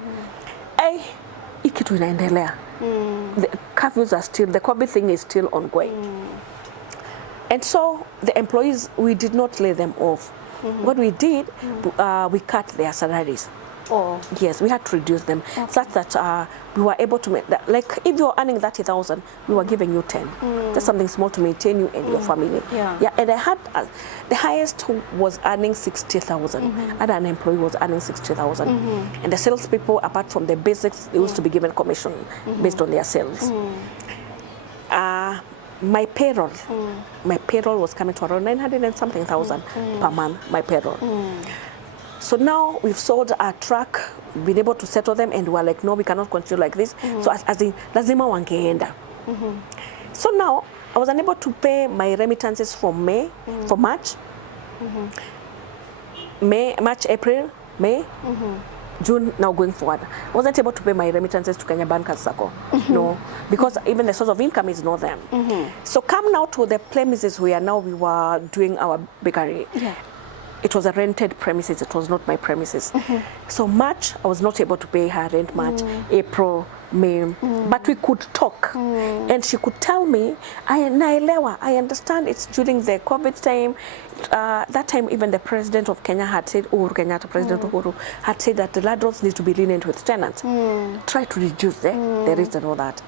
Hii kitu inaendelea. The curfews are still, the COVID thing is still ongoing. And so the employees, we did not lay them off. What we did, we cut their salaries. Oh. Yes, we had to reduce them such that we were able to make that. Like if you're earning 30,000, we were giving you 10. Just something small to maintain you and your family. Yeah. And I had the highest was earning 60,000. And an employee was earning 60,000. And the salespeople, apart from the basics, they used to be given commission based on their sales. My payroll was coming to around 900 and something thousand per month. My payroll. So now we've sold our truck, been able to settle them, and we're like, no, we cannot continue like this. So as in, lazima wangeenda. So now I was unable to pay my remittances for for March, March, April, May, June, now going forward. I wasn't able to pay my remittances to Kenya Bankers Sacco. No, because even the source of income is not them. So come now to the premises where now we were doing our bakery. Yeah. It was a rented premises, it was not my premises. So March, I was not able to pay her rent March, April, May, but we could talk. And she could tell me, naelewa, I understand it's during the COVID time. That time even the president of Kenya had said, Uhuru Kenyatta, President Uhuru, had said that the landlords need to be lenient with tenants. Try to reduce the rates and all that.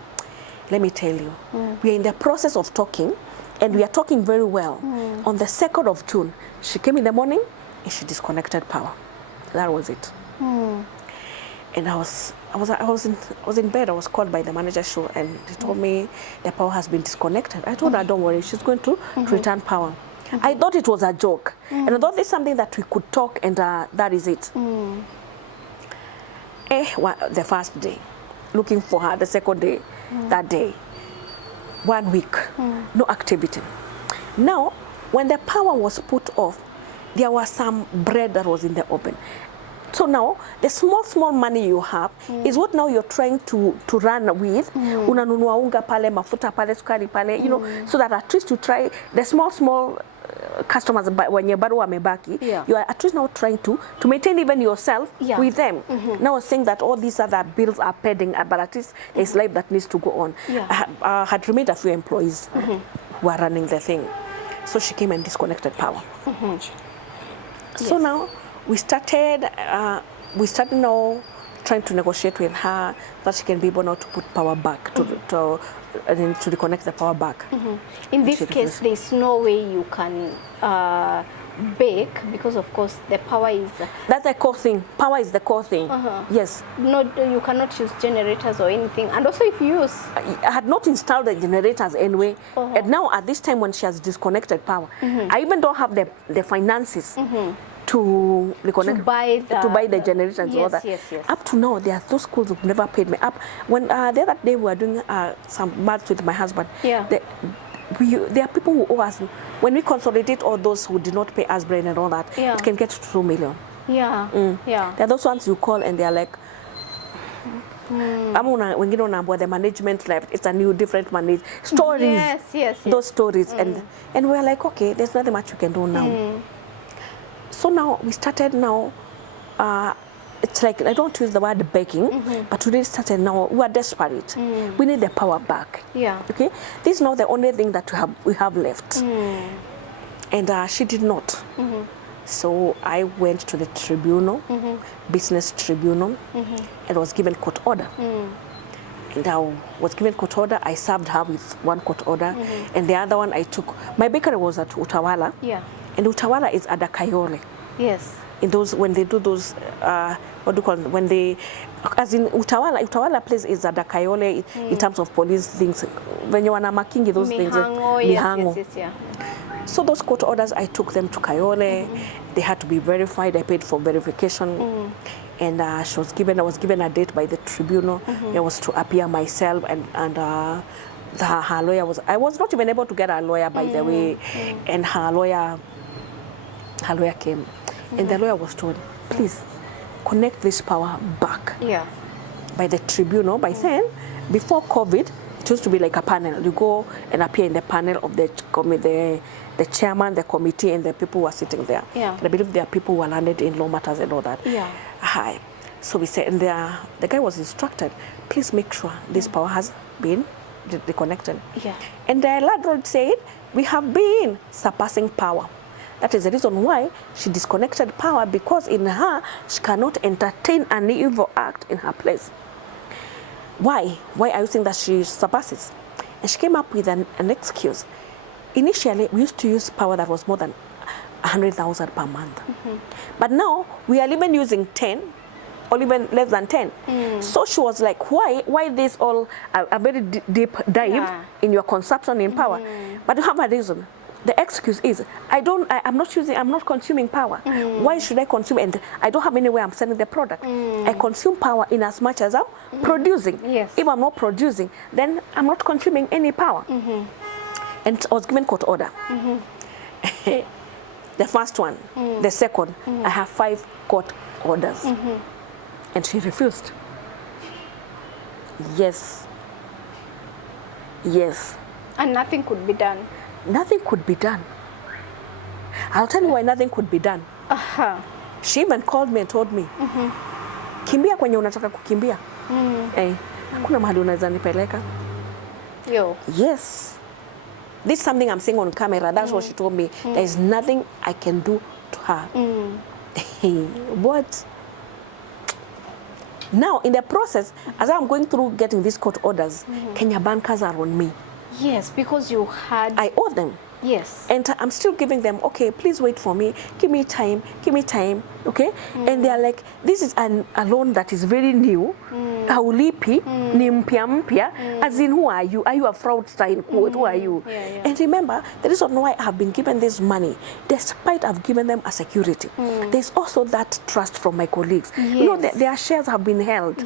Let me tell you, we are in the process of talking, and we are talking very well. On the 2nd of June, she came in the morning and she disconnected power. That was it. And I was in bed. I was called by the manager, Shiro, and he told me the power has been disconnected. I told her, don't worry, she's going to return power. I thought it was a joke, and I thought there's something that we could talk, and that is it. The first day, looking for her. The second day, that day. 1 week, no activity. Now, when the power was put off, there was some bread that was in the oven. So now, the small money you have is what now you're trying to run with. Unanunua unga pale, mafuta pale, sukari pale, you know, so that at least you try the small customers wenye bado wamebaki. You are at least now trying to maintain even yourself with them. Now saying that all these other bills are pending, but at least there's life that needs to go on. I had remained a few employees who are running the thing. So she came and disconnected power. So now we started now trying to negotiate with her that she can be able now to put power back, to reconnect the power back. In this case, there's no way you can bake, because of course the power is... That's the core thing. Power is the core thing. Yes. No, you cannot use generators or anything. And also if you use... I had not installed the generators anyway. And now at this time when she has disconnected power, I even don't have the finances to reconnect, to buy the generators and all that. Up to now, there are those schools who've never paid me up. When the other day we were doing some maths with my husband, there are people who owe us. When we consolidate all those who did not pay us bread and all that, it can get to 2 million. There are those ones you call and they are like, when you don't know the management left, it's a new different management stories. Those stories, and we're like, okay, there's nothing much you can do now. So now we started now. It's like, I don't use the word begging, but we really started now. We are desperate. We need the power back. Okay, this is now the only thing that we have left. And she did not. So I went to the tribunal, business tribunal, and was given court order. And I was given court order. I served her with one court order, and the other one I took. My bakery was at Utawala, and Utawala is at Kayole. in those, when they do those, what do you call them? When they, as in Utawala place is at the Kayole in terms of police things. When you wanna makingi those things. Mihango, yes, yeah. So those court orders, I took them to Kayole. They had to be verified. I paid for verification. And I was given a date by the tribunal. I was to appear myself, and her lawyer was. I was not even able to get a lawyer, by the way. And her lawyer came, and the lawyer was told, please connect this power back. Yeah. By the tribunal. By then, before COVID, it used to be like a panel. You go and appear in the panel of the chairman, the committee, and the people who are sitting there. Yeah. And I believe there are people who are landed in law matters and all that. Yeah. Hi. So we said, and the guy was instructed, please make sure this power has been reconnected. Yeah. And the landlord said, we have been surpassing power. That is the reason why she disconnected power, because in her, she cannot entertain an evil act in her place. Why? Why are you saying that she surpasses? And she came up with an excuse. Initially, we used to use power that was more than 100,000 per month. But now, we are even using 10 or even less than 10. So she was like, why this all a very deep dive in your consumption in power? But you have a reason. The excuse is, I'm not consuming power. Why should I consume? And I don't have any way I'm selling the product. I consume power in as much as I'm producing. Yes. If I'm not producing, then I'm not consuming any power. And I was given court order. The first one, the second, I have 5 court orders. And she refused. Yes. Yes. And nothing could be done. Nothing could be done. I'll tell you why nothing could be done. She even called me and told me, kimbia kwenye unataka kukimbia. Hakuna mahali unaweza nipeleka. Yo. Yes. This is something I'm saying on camera. That's what she told me. There is nothing I can do to her. What? Now, in the process, as I'm going through getting these court orders, Kenya bankers are on me. Yes, because you had... I owe them. Yes. And I'm still giving them, okay, please wait for me. Give me time, okay? And they're like, this is a loan that is very new. Kaulipi, ni mpya. As in, who are you? Are you a fraudster in quote? Who are you? And remember, the reason why I have been given this money, despite I've given them a security, there's also that trust from my colleagues. Yes. You know, their shares have been held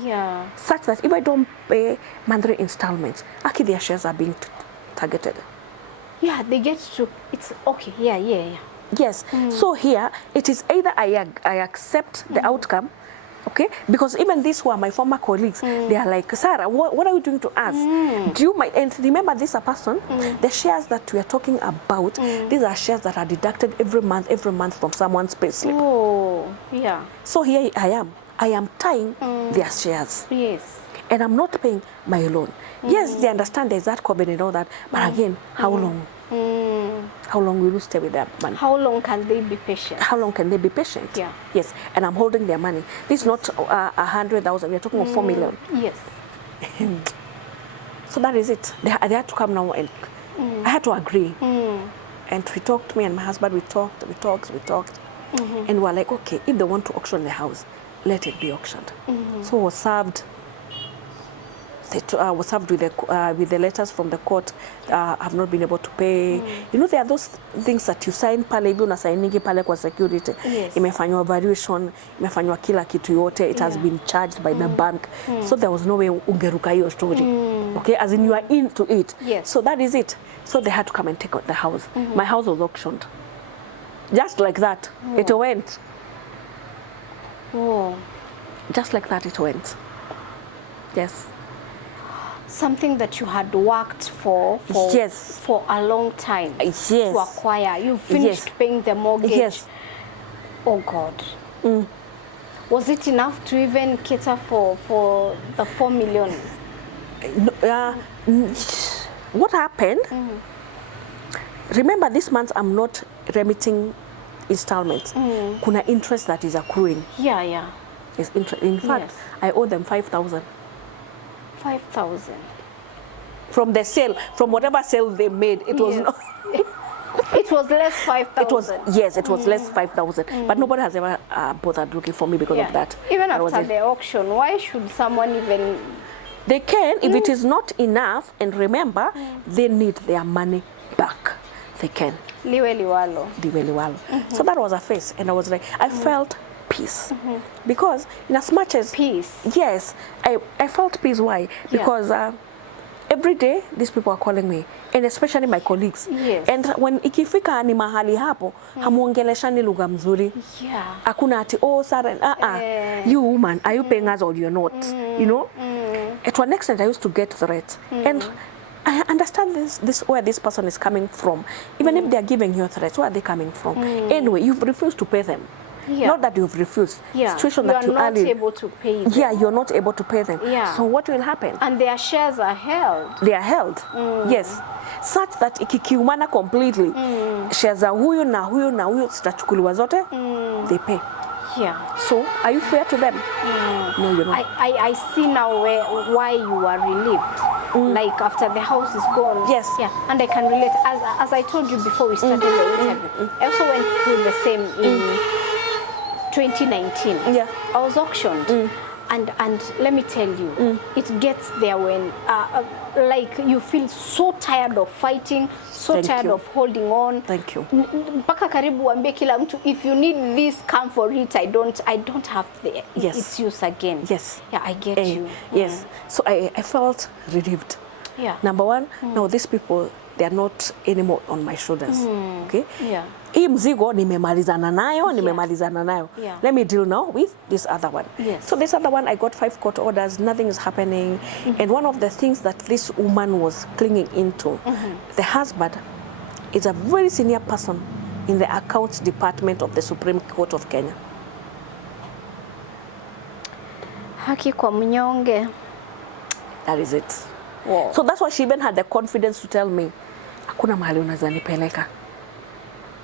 such that if I don't pay monthly installments, actually their shares are being targeted. Yeah, they get to, it's okay, yeah. Yes, so here, it is either I accept the outcome, okay? Because even these who are my former colleagues, they are like, Sarah, what are you doing to us? Do you mind? And remember this a person, the shares that we are talking about, these are shares that are deducted every month from someone's payslip. Oh, yeah. So here I am tying their shares. Yes. And I'm not paying my loan. Yes, they understand there's that COVID and all that, but again, how long? How long will you stay with that money? How long can they be patient? How long can they be patient? Yeah. Yes, and I'm holding their money. This is not 100,000, we're talking of 4 million. Yes. So that is it. They had to come now, and I had to agree. And we talked, me and my husband, we talked. And we're like, okay, if they want to auction the house, let it be auctioned. So was served. Was served with the letters from the court. Have not been able to pay. You know, there are those things that you sign pale, hivi unasainingi pale kwa security. Imefanywa valuation, imefanywa kila kitu yote. It has been charged by the bank. So there was no way ungeruka hiyo story. Okay, as in you are into it. Yes. So that is it. So they had to come and take out the house. My house was auctioned. Just like that, it went. Just like that, it went. Yes. Something that you had worked for a long time to acquire. You finished paying the mortgage. Yes. Oh God. Was it enough to even cater for the 4 million? What happened? Remember, this month I'm not remitting installments. Kuna interest that is accruing. Yeah. Yes, in fact, I owe them 5,000. 5,000 from the sale, from whatever sale they made. It was not It was less 5,000. It was, yes, it was less 5,000. But nobody has ever bothered looking for me because of that. Even That was after it. the auction, why should someone even... They can, if it is not enough, and remember, they need their money back. They can. Liwe liwalo. Liwe liwalo. So that was a phase, and I was like, I felt peace. Because in as much as... Peace. Yes, I felt peace. Why? Because every day, these people are calling me, and especially my colleagues. Yes. And when ikifika ni mahali hapo, hamuongeleshani lugha mzuri. Yeah. Hakuna ati, oh, Sarah, you woman, are you paying us or you're not? You know? To an extent, I used to get threats. And I understand this where this person is coming from. Even if they are giving you threats, where are they coming from? Anyway, you've refused to pay them. Yeah. Not that you've refused. Yeah. Situation You that are you not are able to pay them. Yeah, you're not able to pay them. Yeah. So what will happen? And their shares are held. They are held. Yes. Such that ikikiumana completely, shares za huyu na huyu na huyu zitachukuliwa zote, they pay. Yeah. So, are you fair to them? No, you're not. I see now why you are relieved. Like after the house is gone. Yes. Yeah. And I can relate. As I told you before we started the interview, I also went through the same in 2019. Yeah. I was auctioned. And let me tell you, it gets there when like you feel so tired of fighting, so Thank tired you. of holding on. Thank you. Mpaka karibu waambie kila mtu, if you need this, come for it. I don't have the Yes. its use again. Yes. Yeah, I get you. Yes. So I felt relieved. Yeah. Number one, no, these people, they are not anymore on my shoulders. Okay? Yeah. Hii mzigo nimemalizana nayo. Yeah. Let me deal now with this other one. Yes. So this other one, I got 5 court orders, nothing is happening. And one of the things that this woman was clinging into, the husband is a very senior person in the accounts department of the Supreme Court of Kenya. Haki kwa mnyonge. That is it. Wow. So that's why she even had the confidence to tell me, hakuna mahali unaweza nipeleka.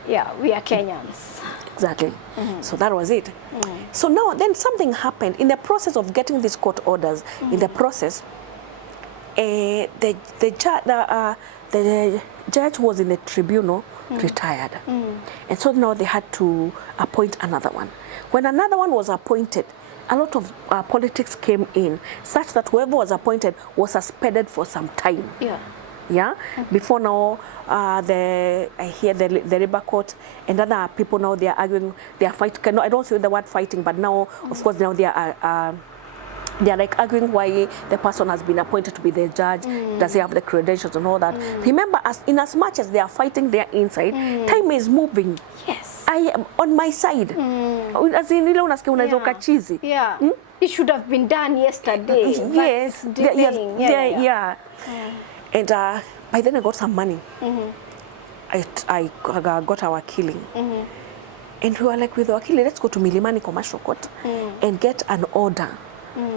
Yeah, we are Kenyans. Exactly. So that was it. So now, then something happened in the process of getting these court orders. In the process, the judge was in the tribunal, retired, and so now they had to appoint another one. When another one was appointed, a lot of politics came in, such that whoever was appointed was suspended for some time. Yeah. Yeah. Before now, I hear the labor court and other people now they are arguing. They are fighting. No, I don't say the word fighting, but now, of course, now they are like arguing why the person has been appointed to be the judge. Does he have the credentials and all that? Remember, in as much as they are fighting there inside, time is moving. Yes. I am on my side. As in, Yeah. It should have been done yesterday. Yes. Delaying. Yeah. And by then I got some money. I got our killing. And we were like, with our killing, let's go to Milimani Commercial Court and get an order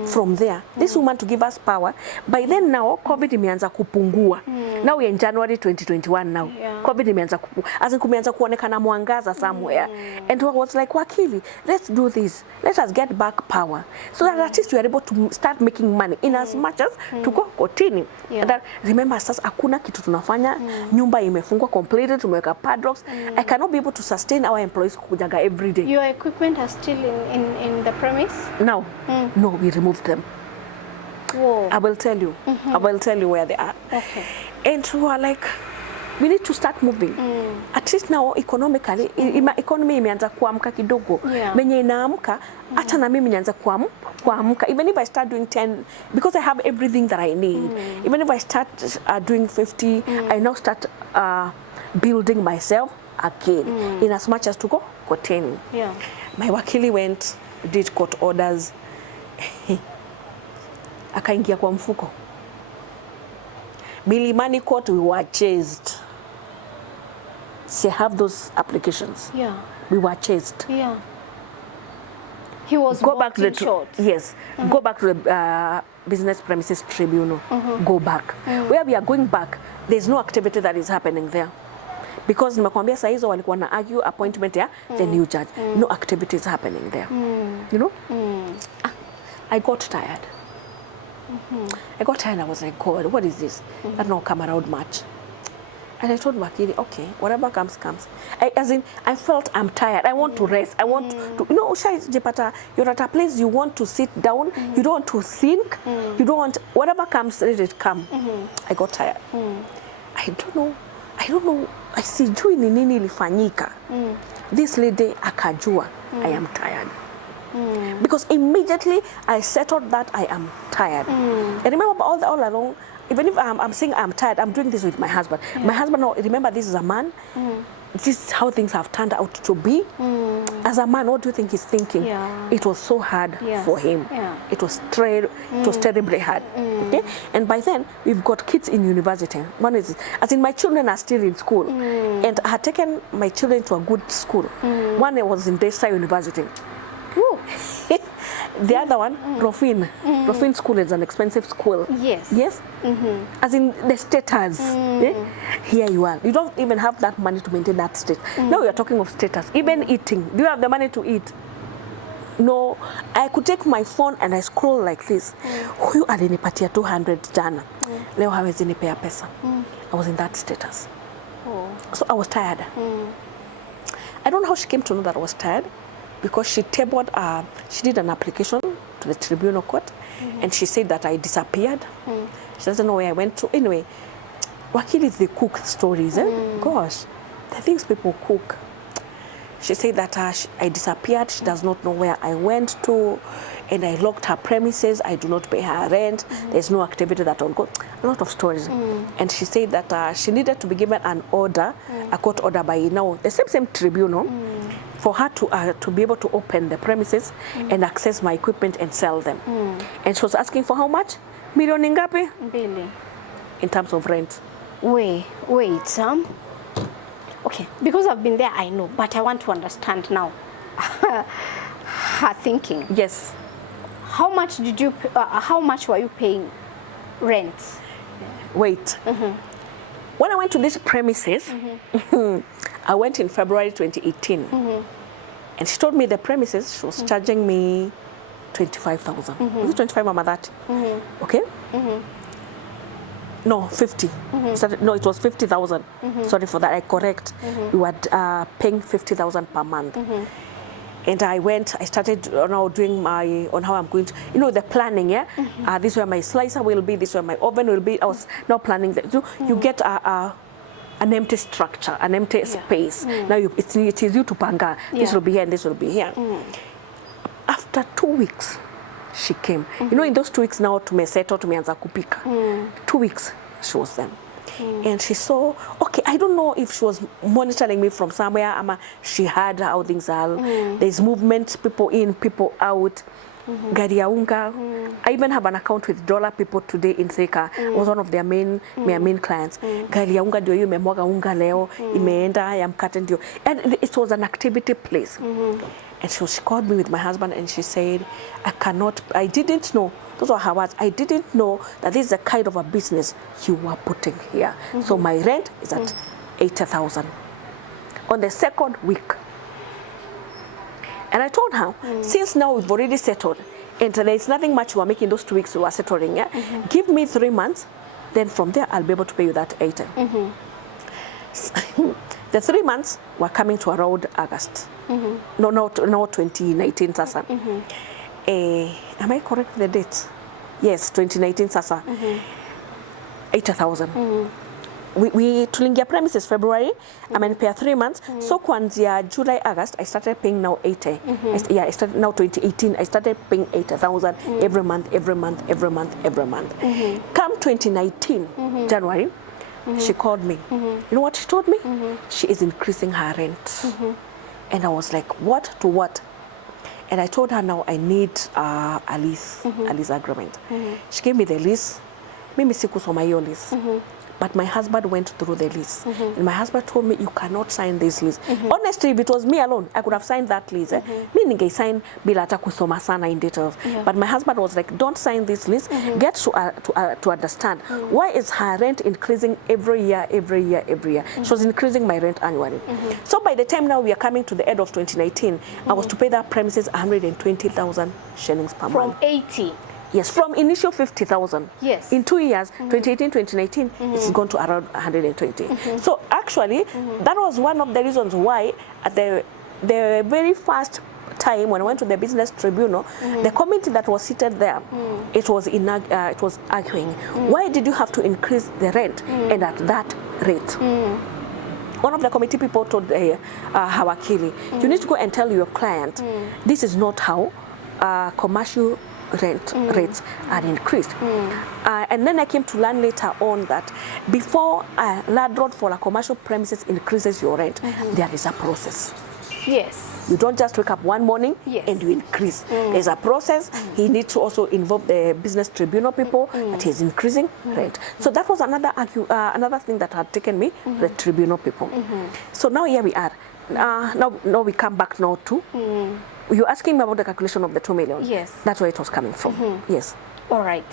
from there. This woman to give us power. By then now, COVID imeanza kupungua. Now we're in January 2021 now. Yeah. COVID imeanza kupungua. As in kumeanza kuonekana mwangaza somewhere. And we was like, Wakili, let's do this. Let us get back power. So that at least we are able to start making money. In as much as tuko kotini. Yeah. That, remember, sasa hakuna kitu tunafanya. Nyumba imefungwa completely. Tumeweka padlocks. I cannot be able to sustain our employees kujaga every day. Your equipment are still in the premise? Now, no, we removed them. Whoa. I will tell you. I will tell you where they are. Okay. And we are like, we need to start moving. At least now economically, economy imeanza kuamka kidogo. Yeah. Menye inaamka, hata na mimi nianza kuamka. Even if I start doing 10, because I have everything that I need. Even if I start doing 50, I now start building myself again. In as much as to go kotini. Yeah. My wakili went, did court orders. Akaingia kwa mfuko. Milimani Court, we were chased. They have those applications. Yeah. We were chased. Yeah. He was Go back to the short. yes. Go back to the business premises tribunal. Go back. Where we are going back, there's no activity that is happening there. Because nimekwambia saa hizo walikuwa na argue appointment ya the new judge. No activity is happening there. You know? I got tired. I got tired. I was like, God, what is this? That not come around much. And I told Wakili, okay, whatever comes, comes. I felt I'm tired. I want to rest. I want to, you know, Jepata, you're at a place you want to sit down. You don't want to think. You don't want, whatever comes, let it come. I got tired. I don't know. I see jui ni nini ilifanyika. This lady akajua, I am tired. Because immediately I settled that I am tired. And remember all along, even if I'm saying I'm tired, I'm doing this with my husband. My husband, remember, this is a man. This is how things have turned out to be. As a man, what do you think he's thinking? It was so hard for him. It was terribly hard. Okay? And by then, we've got kids in university. One is, as in my children are still in school. And I had taken my children to a good school. One was in Githurai University. The other one, Rofin. Rofin school is an expensive school. Yes. Yes? As in the status. Here you are. You don't even have that money to maintain that state. Now we are talking of status. Even eating. Do you have the money to eat? No. I could take my phone and I scroll like this. Huyu alinipatia 200 jana. Leo hawezi nipea pesa. I was in that status. So I was tired. I don't know how she came to know that I was tired. Because she tabled, she did an application to the tribunal court, and she said that I disappeared. She doesn't know where I went to. Anyway, Wakilis, they cook stories. Gosh, the things people cook. She said that I disappeared. She does not know where I went to, and I locked her premises. I do not pay her rent. There's no activity that on go. A lot of stories. And she said that she needed to be given an order, a court order by now the same tribunal. For her to be able to open the premises and access my equipment and sell them. And she was asking for how much? Milioni ngapi? Mbili. In terms of rent. Wait, okay, because I've been there, I know, but I want to understand now her thinking. Yes. How much did you? How much were you paying rent? Wait. When I went to these premises, I went in February 2018. And she told me the premises, she was charging me 25,000. Was it 25 or that? Okay? No, 50. No, it was 50,000. Sorry for that, I correct. We were paying 50,000 per month. And I started doing on how I'm going to, the planning, this is where my slicer will be, this is where my oven will be. I was now planning that. So you get an empty structure, an empty space. Now it is you to panga. This will be here and this will be here. After 2 weeks, she came. In those 2 weeks now, tumeanza kupika. 2 weeks, she was there. And she saw, okay, I don't know if she was monitoring me from somewhere, ama she heard how things are. There's movement, people in, people out. Gari ya unga. I even have an account with Dollar People today in Thika. Was one of their main clients. Gari ya unga ndio hiyo imemwaga unga leo, imeenda ya mkate ndio. And it was an activity place. And so she called me with my husband and she said, I didn't know, those were her words, I didn't know that this is the kind of a business you were putting here. So my rent is at 80,000 on the second week. And I told her, since now we've already settled, and there's nothing much we're making those 2 weeks we are settling, give me 3 months, then from there I'll be able to pay you that 80. The 3 months were coming to around August. No, 2019 sasa. Am I correct with the dates? Yes, 2019 sasa. 80,000. We tulingia premises February, amenipea 3 months. So kuanzia July, August, I started paying now 80. I started now 2018, I started paying 80,000 every month. Come 2019, January, she called me. You know what she told me? She is increasing her rent. And I was like, what to what? And I told her now I need a lease agreement. She gave me the lease. Mimi sikusoma hiyo lease. But my husband went through the lease. And my husband told me, you cannot sign this lease. Honestly, if it was me alone, I could have signed that lease. Me ninge sign bila hata kusoma sana in details. But my husband was like, don't sign this lease. Get to understand. Why is her rent increasing every year? She was increasing my rent annually. So by the time now we are coming to the end of 2019, I was to pay that premises 120,000 shillings per month. From 80? Yes, from initial 50,000. Yes. In 2 years, 2018, 2019, it's gone to around 120. So actually, that was one of the reasons why at the very first time when I went to the business tribunal, the committee that was seated there, it was arguing, why did you have to increase the rent and at that rate? One of the committee people told Hawakili, you need to go and tell your client, this is not how commercial rent rates are increased. And then I came to learn later on that before a landlord for a commercial premises increases your rent, there is a process. Yes. You don't just wake up one morning and you increase. There's a process. He needs to also involve the business tribunal people that he's increasing rent. So that was another thing that had taken me, the tribunal people. So now here we are. Now we come back now to, you're asking me about the calculation of the 2 million. Yes. That's where it was coming from. Yes. All right.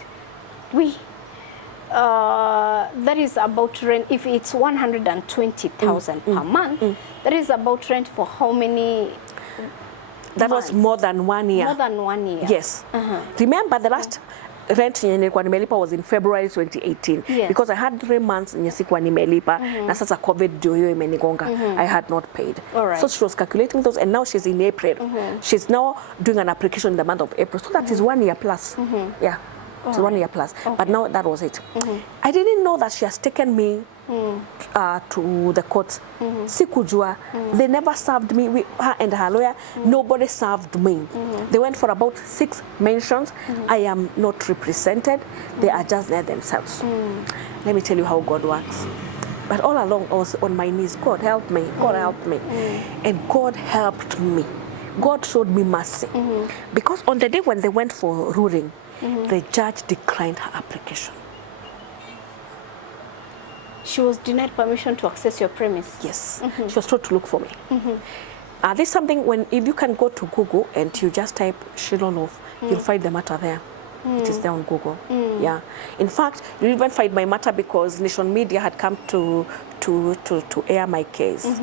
That is about rent. If it's 120,000 per month, that is about rent for how many That months? was more than 1 year. More than 1 year. Yes. Remember the last rent yenye nilikuwa nimelipa was in February 2018. Yes. Because I had 3 months yenye sikuwa nimelipa na sasa COVID ndio hiyo imenigonga. I had not paid. All right. So she was calculating those and now she's in April. She's now doing an application in the month of April. So that is 1 year plus. Yeah. It's 1 year plus. Okay. But now that was it. I didn't know that she has taken me to the court. Sikujua. They never served me. Her and her lawyer, nobody served me. They went for about 6 mentions. I am not represented. They are just there themselves. Let me tell you how God works. But all along, I was on my knees. God help me. God help me. And God helped me. God showed me mercy. Because on the day when they went for ruling, the judge declined her application. She was denied permission to access your premise. Yes. She was told to look for me. There's something if you can go to Google and you just type Shiro Loaf, you'll find the matter there. It is there on Google. Yeah. In fact, you even find my matter because Nation Media had come to air my case.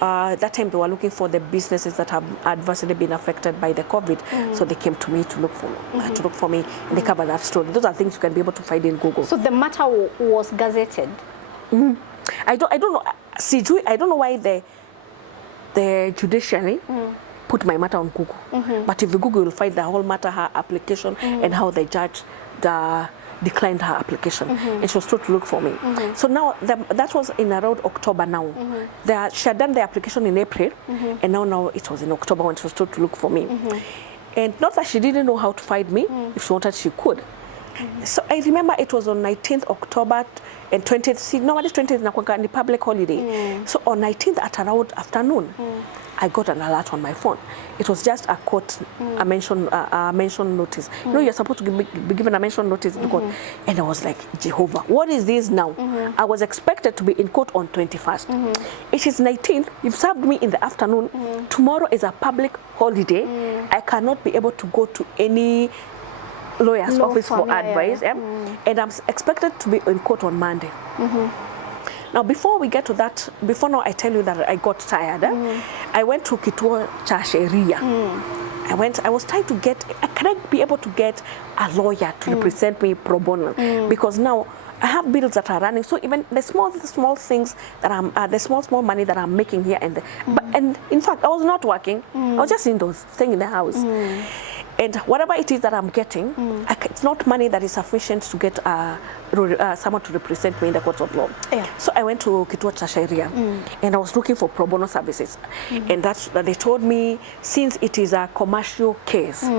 That time they were looking for the businesses that have adversely been affected by the COVID, so they came to me to look for me, and they covered that story. Those are things you can be able to find in Google. So the matter was gazetted. I don't know. I don't know why the judiciary put my matter on Google. But if you Google, you'll find the whole matter, her application, and how the judge declined her application, and she was told to look for me. So now that was in around October now. She had done the application in April, and now it was in October when she was told to look for me. And not that she didn't know how to find me. If she wanted, she could. So I remember it was on 19th October and 20th. See, nowadays 20th is a public holiday. So on 19th at around afternoon, I got an alert on my phone. It was just a court, a mention notice. You know, you're supposed to be given a mention notice in court. And I was like, Jehovah, what is this now? I was expected to be in court on 21st. It is 19th. You've served me in the afternoon. Tomorrow is a public holiday. I cannot be able to go to any lawyer's office for advice. And I'm expected to be in court on Monday. Now, before we get to that, before now I tell you that I got tired, I went to Kituo cha Sheria. I was trying to get, can I be able to get a lawyer to represent me pro bono? Because now I have bills that are running. So even the small things that I'm, the small money that I'm making here and there. And in fact, I was not working. I was just indoors, staying in the house. And whatever it is that I'm getting, it's not money that is sufficient to get someone to represent me in the court of law. So I went to Kituo cha Sheria, and I was looking for pro bono services. And that's they told me, since it is a commercial case,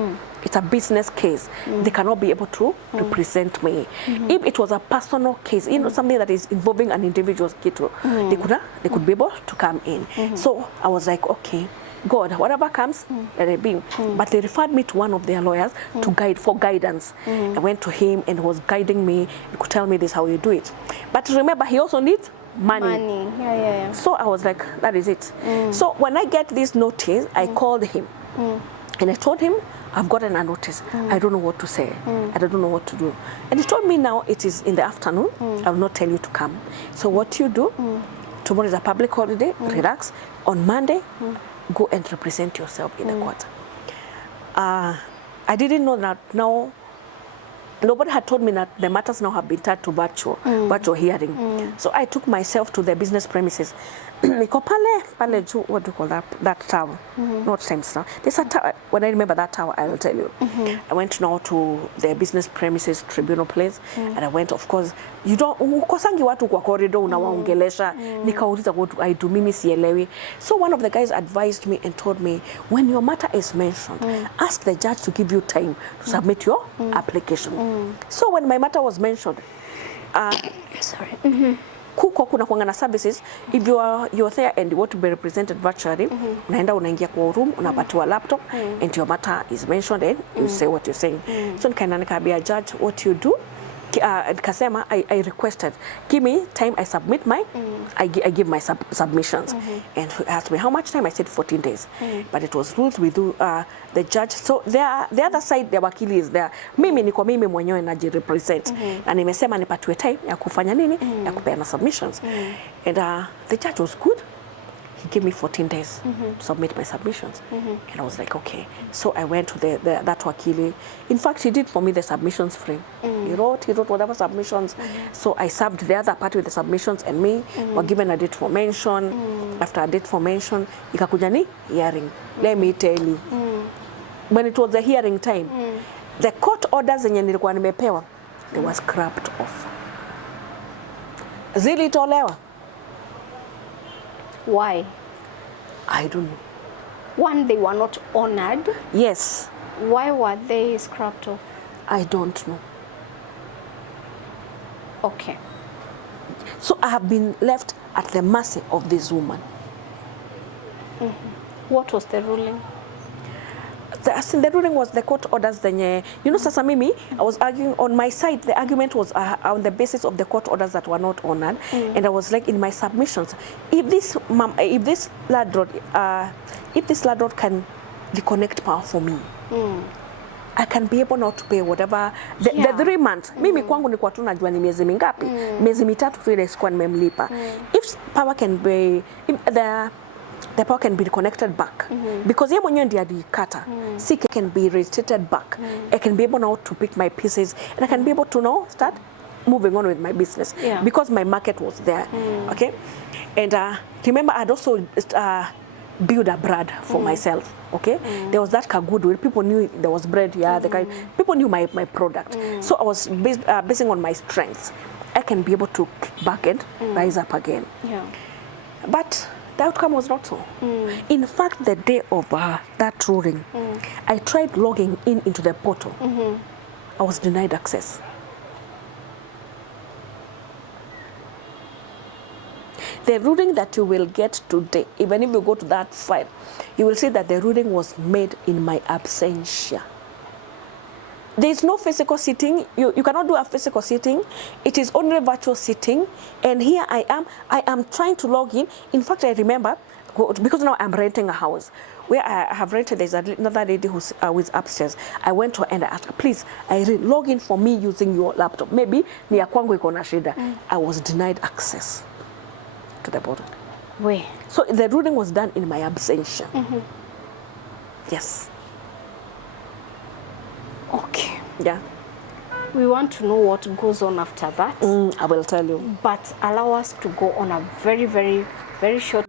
it's a business case, they cannot be able to represent me. If it was a personal case, you know, something that is involving an individual's Kituo, they could be able to come in. So I was like, okay, God, whatever comes, let it be. But they referred me to one of their lawyers for guidance. I went to him and he was guiding me. He could tell me this how you do it. But remember, he also needs money. So I was like, that is it. So when I get this notice, I called him and I told him, I've gotten a notice. I don't know what to say. I don't know what to do. And he told me now it is in the afternoon. I will not tell you to come. So what you do, tomorrow is a public holiday, relax. On Monday, go and represent yourself in the court. I didn't know that now nobody had told me that the matters now have been turned to virtual hearing. So I took myself to the business premises. Niko pale juu, what do you call that tower? Not Times Tower. There's a tower. When I remember that tower, I will tell you. I went now to the business premises tribunal place, and I went, of course, you don't ukosangi watu kwa corridor unawaongelesha. Nikauliza what I do, mimi sielewi. So one of the guys advised me and told me, when your matter is mentioned, ask the judge to give you time to submit your application. So when my matter was mentioned, kuko kuna kuangana services, if you're there and you want to be represented virtually, unaenda unaingia kwa room, unapatiwa laptop, and your matter is mentioned and you say what you're saying. So nikaambia judge what you do. Nikasema I requested, give me time, I submit my, I give my submissions. And he asked me how much time, I said 14 days. But it was ruled with the judge. So the other side, the wakili is there. Mimi niko mimi mwenyewe najirepresent. Na nimesema nipatiwe time ya kufanya nini, ya kupeana submissions. And the judge was good. He gave me 14 days to submit my submissions. And I was like, okay. So I went to that wakili. In fact, he did for me the submissions frame. He wrote whatever submissions. So I served the other party with the submissions, and me were given a date for mention. After a date for mention, ikakuja ni hearing. Let me tell you. When it was the hearing time, the court orders zenye nilikuwa nimepewa, they were scrapped off. Zilitolewa. Why? I don't know. One, they were not honored. Yes. Why were they scrapped off? I don't know. Okay. So I have been left at the mercy of this woman. What was the ruling? The ruling was the court orders zenye, you know, sasa mimi, I was arguing on my side. The argument was on the basis of the court orders that were not honored, and I was like, in my submissions, if this landlord can reconnect power for me, I can be able not to pay whatever the 3 months. Mimi kwangu ni kwa tu najua ni miezi mingapi, miezi mitatu tu ile sikuwa nimemlipa. If power can be, the power can be reconnected back, because yeye mwenyewe ndiye alikata. Sike can be restated back. I can be able now to pick my pieces, and I can be able to now start moving on with my business, because my market was there. Okay, and remember, I'd also build a brand for myself. Okay, there was that goodwill. People knew there was bread. Yeah, people knew my product. So I was basing on my strengths. I can be able to kick back and rise up again. Yeah, but the outcome was not so. In fact, the day of that ruling, I tried logging into the portal. I was denied access. The ruling that you will get today, even if you go to that file, you will see that the ruling was made in my absentia. There is no physical sitting. You cannot do a physical sitting. It is only virtual sitting. And here I am trying to log in. In fact, I remember, because now I'm renting a house where I have rented. There's another lady who's upstairs. I went to her and I asked her, please, log in for me using your laptop. Maybe ni ya kwangu iko na shida. I was denied access to the portal. Where? So the ruling was done in my absentia. Yes. Okay. Yeah. We want to know what goes on after that. I will tell you. But allow us to go on a very, very, very short.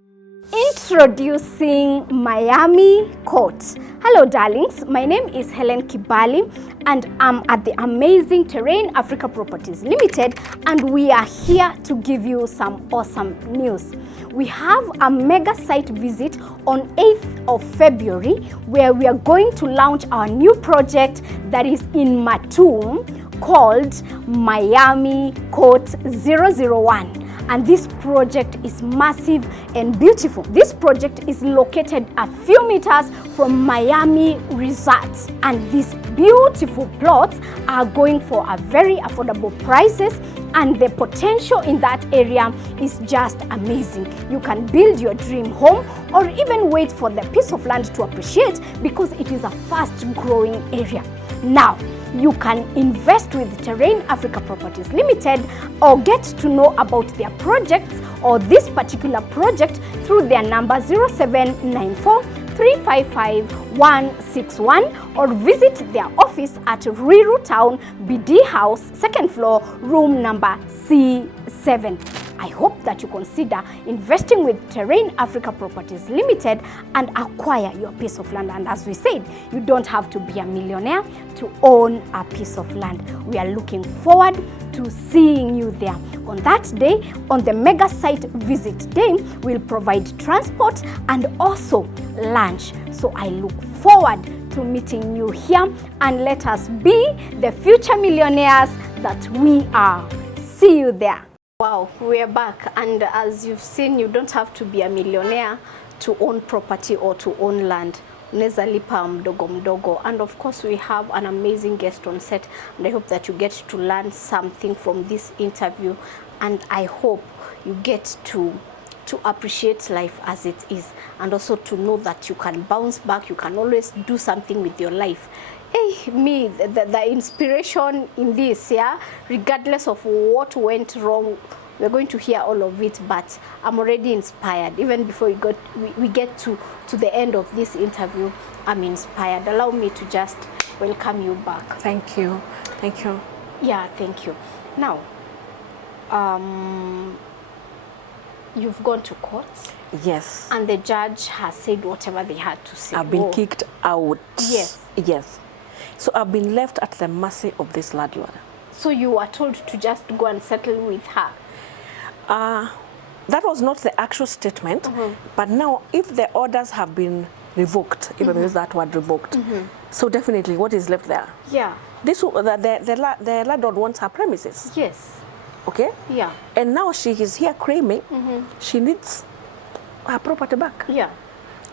Introducing Miami Court. Hello darlings, my name is Helen Kibali and I'm at the amazing Terrain Africa Properties Limited, and we are here to give you some awesome news. We have a mega site visit on 8th of February where we are going to launch our new project that is in Matum called Miami Court 001. And this project is massive and beautiful. This project is located a few meters from Miami Resorts, and these beautiful plots are going for a very affordable prices, and the potential in that area is just amazing. You can build your dream home or even wait for the piece of land to appreciate, because it is a fast growing area. Now, you can invest with Terrain Africa Properties Limited or get to know about their projects or this particular project through their number 0794 355-161 or visit their office at Riru Town, BD House, 2nd floor, room number C7. I hope that you consider investing with Terrain Africa Properties Limited and acquire your piece of land. And as we said, you don't have to be a millionaire to own a piece of land. We are looking forward to seeing you there. On that day, on the mega site visit day, we'll provide transport and also lunch. So I look forward to meeting you here, and let us be the future millionaires that we are. See you there. Wow, we're back, and as you've seen, you don't have to be a millionaire to own property or to own land. Unaweza lipa mdogo mdogo. And of course, we have an amazing guest on set, and I hope that you get to learn something from this interview, and I hope you get to appreciate life as it is, and also to know that you can bounce back, you can always do something with your life. Hey, me, the inspiration in this, yeah, regardless of what went wrong, we're going to hear all of it, but I'm already inspired. Even before we get to the end of this interview, I'm inspired. Allow me to just welcome you back. Thank you. Thank you. Yeah, thank you. Now, you've gone to court. Yes. And the judge has said whatever they had to say. I've been kicked out. Yes. Yes. So I've been left at the mercy of this landlord. So you were told to just go and settle with her? That was not the actual statement, but now if the orders have been revoked, even use that word revoked, so definitely what is left there? Yeah. This the landlord wants her premises. Yes. Okay? Yeah. And now she is here claiming she needs her property back. Yeah.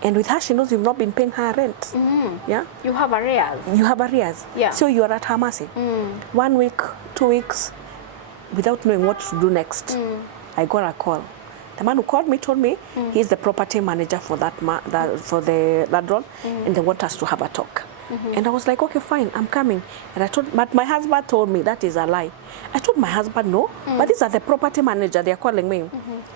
And with her, she knows you've not been paying her rent. Yeah? You have arrears. You have arrears. Yeah. So you are at her mercy. 1 week, 2 weeks, without knowing what to do next, I got a call. The man who called me told me he's the property manager for for the landlord, and they want us to have a talk. And I was like, okay, fine, I'm coming. And but my husband told me that is a lie. I told my husband, no, but these are the property manager, they're calling me.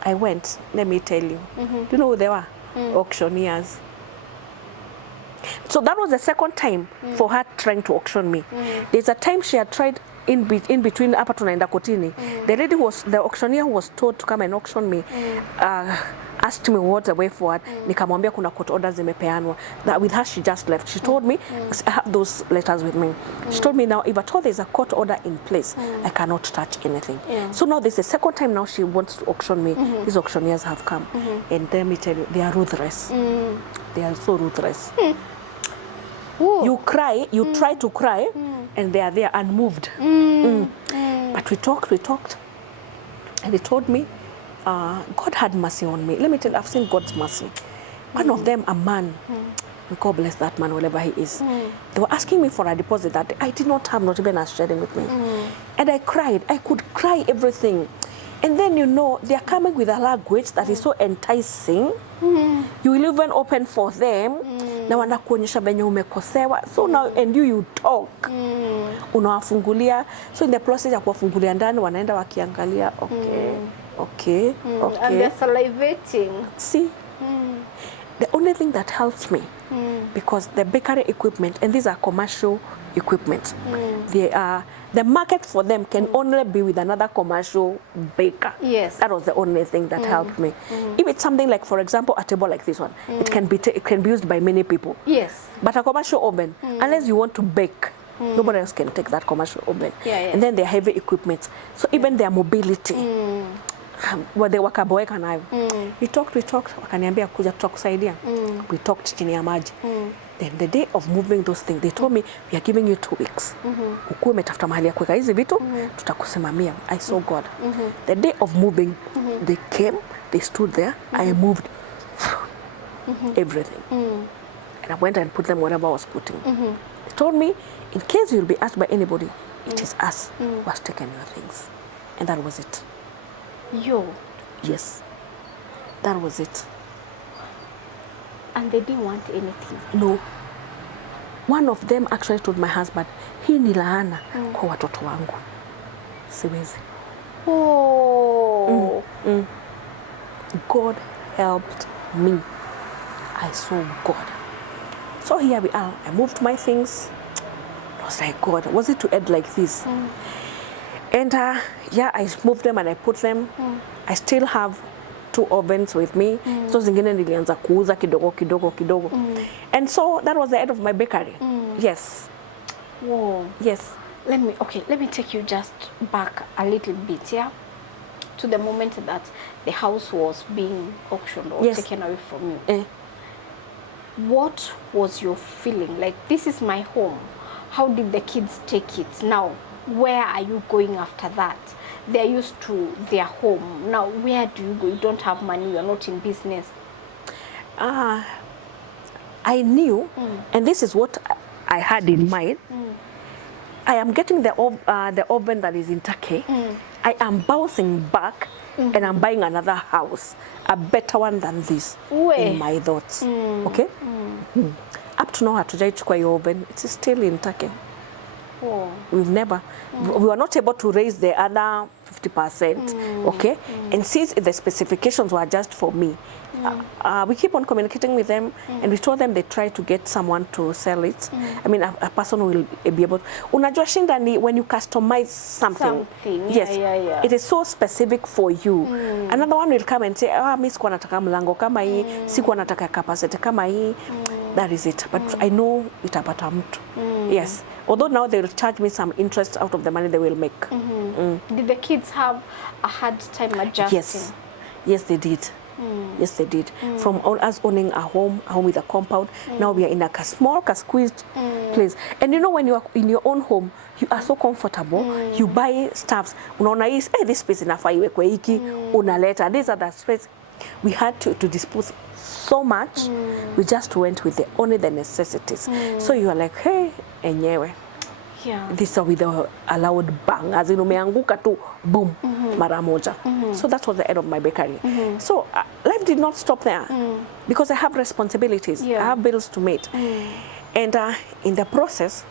I went, let me tell you. Do you know who they were? Auctioneers. So that was the second time for her trying to auction me. There's a time she had tried in between hapa tunaenda kotini. The auctioneer who was told to come and auction me asked me what the way forward. Nikamwambia kuna court orders zimepeanwa. That with her she just left. She told me, I have those letters with me. She told me now if at all there's a court order in place, I cannot touch anything. So now this is the second time now she wants to auction me. These auctioneers have come, and let me tell you, they are ruthless. They are so ruthless. You cry, you try to cry, and they are there unmoved. But we talked, and they told me, God had mercy on me. Let me tell you, I've seen God's mercy. One of them, a man, God bless that man, wherever he is. They were asking me for a deposit that I did not have, not even a sharing with me. And I cried. I could cry everything. And then, you know, they are coming with a language that is so enticing. You will even open for them. Na wanakuonyesha venye umekosewa. So now, and you talk. Unawafungulia. So in the process ya kuwafungulia ndani, wanaenda wakiangalia, okay. And they're salivating. See? The only thing that helps me, because the bakery equipment, and these are commercial equipment, they are, the market for them can only be with another commercial baker. Yes. That was the only thing that helped me. If it's something like, for example, a table like this one, it can be used by many people. Yes. But a commercial oven, unless you want to bake, nobody else can take that commercial oven. And then they're heavy equipment. So even their mobility, where they wakaboeka nayo. We talked, wakaniambia kuja tutakusaidia. We talked chini ya maji. Then the day of moving those things, they told me, we are giving you 2 weeks. Ukuwe umetafuta mahali ya kuweka hizi vitu, tutakusimamia. I saw God. The day of moving, they came, they stood there, I moved everything. And I went and put them wherever I was putting. They told me, in case you'll be asked by anybody, it is us who has taken your things. And that was it. Yo. Yes. That was it. And they didn't want anything. No. One of them actually told my husband, hii ni laana kwa watoto wangu. Siwezi. God helped me. I saw God. So here we are. I moved my things. I was like, God, was it to end like this? And yeah, I moved them and I put them. I still have 2 ovens with me. So zingine nilianza kuuza kidogo kidogo kidogo. And so that was the end of my bakery. Yes. Whoa. Yes. Let me take you just back a little bit, yeah, to the moment that the house was being auctioned or taken away from you. What was your feeling? Like, this is my home. How did the kids take it? Now, where are you going after that? They're used to their home. Now, where do you go? You don't have money. You're not in business. I knew, and this is what I had in mind. I am getting the oven that is in Turkey. I am bouncing back and I'm buying another house, a better one than this, in my thoughts. Okay? Up to now, hatujaichukua your oven. It's still in Turkey. We've never, we were not able to raise the other 50%, okay? And since the specifications were just for me, we keep on communicating with them, and we told them they try to get someone to sell it. I mean, a person will be able to. Unajua shinda ni when you customize something. Yes, it is so specific for you. Another one will come and say, mi sikuwa nataka mlango kama hii, sikuwa nataka capacity kama hii. That is it. But I know itapata mtu. Yes. Although now they will charge me some interest out of the money they will make. Did the kids have a hard time adjusting? Yes. Yes, they did. Yes, they did. From us owning a home with a compound, now we are in a small, squeezed place. And you know, when you are in your own home, you are so comfortable. You buy stuffs. Unaona hii, this space inafaa iwekwe hiki, unaleta. These are the space. We had to dispose so much. We just went with only the necessities. So you are like, hey, enyewe. Yeah. This is with the allowed bang, as in umeanguka tu, boom, mara moja. So that was the end of my bakery. So life did not stop there because I have responsibilities. I have bills to meet. And in the process,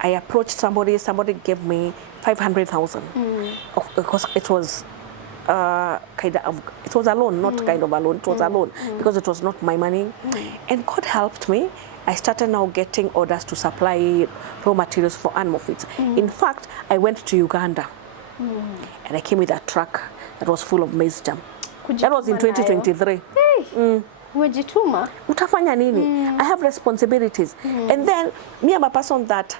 I approached somebody gave me 500,000 because it was it was a loan, not kind of a loan, it was a loan because it was not my money. And God helped me. I started now getting orders to supply raw materials for animal feeds. In fact, I went to Uganda and I came with a truck that was full of maize jam. That was in 2023. Hey. Umejituma. Utafanya nini? I have responsibilities. And then me, I'm a person that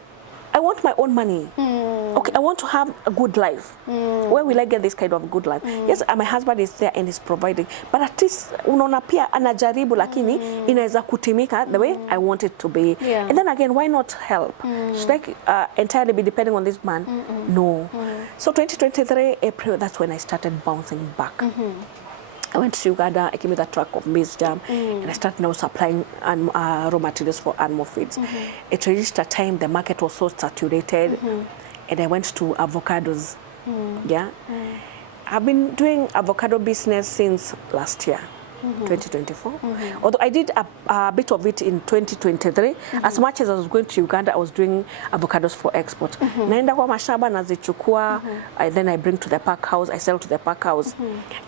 I want my own money. Okay, I want to have a good life. Where will I get this kind of good life? Yes, my husband is there and is providing, but at least unaona pia anajaribu lakini inaweza kutimika the way I want it to be. And then again, why not help? Should I entirely be depending on this man? No. So 2023 April, that's when I started bouncing back. I went to Uganda, I came with a truck of maize jam, and I started now supplying raw materials for animal feeds. It reached a time the market was so saturated, and I went to avocados. Yeah, I've been doing avocado business since last year, 2024. Although I did a bit of it in 2023. As much as I was going to Uganda, I was doing avocados for export. Naenda kwa mashamba nazichukua, then I bring to the pack house, I sell to the pack house.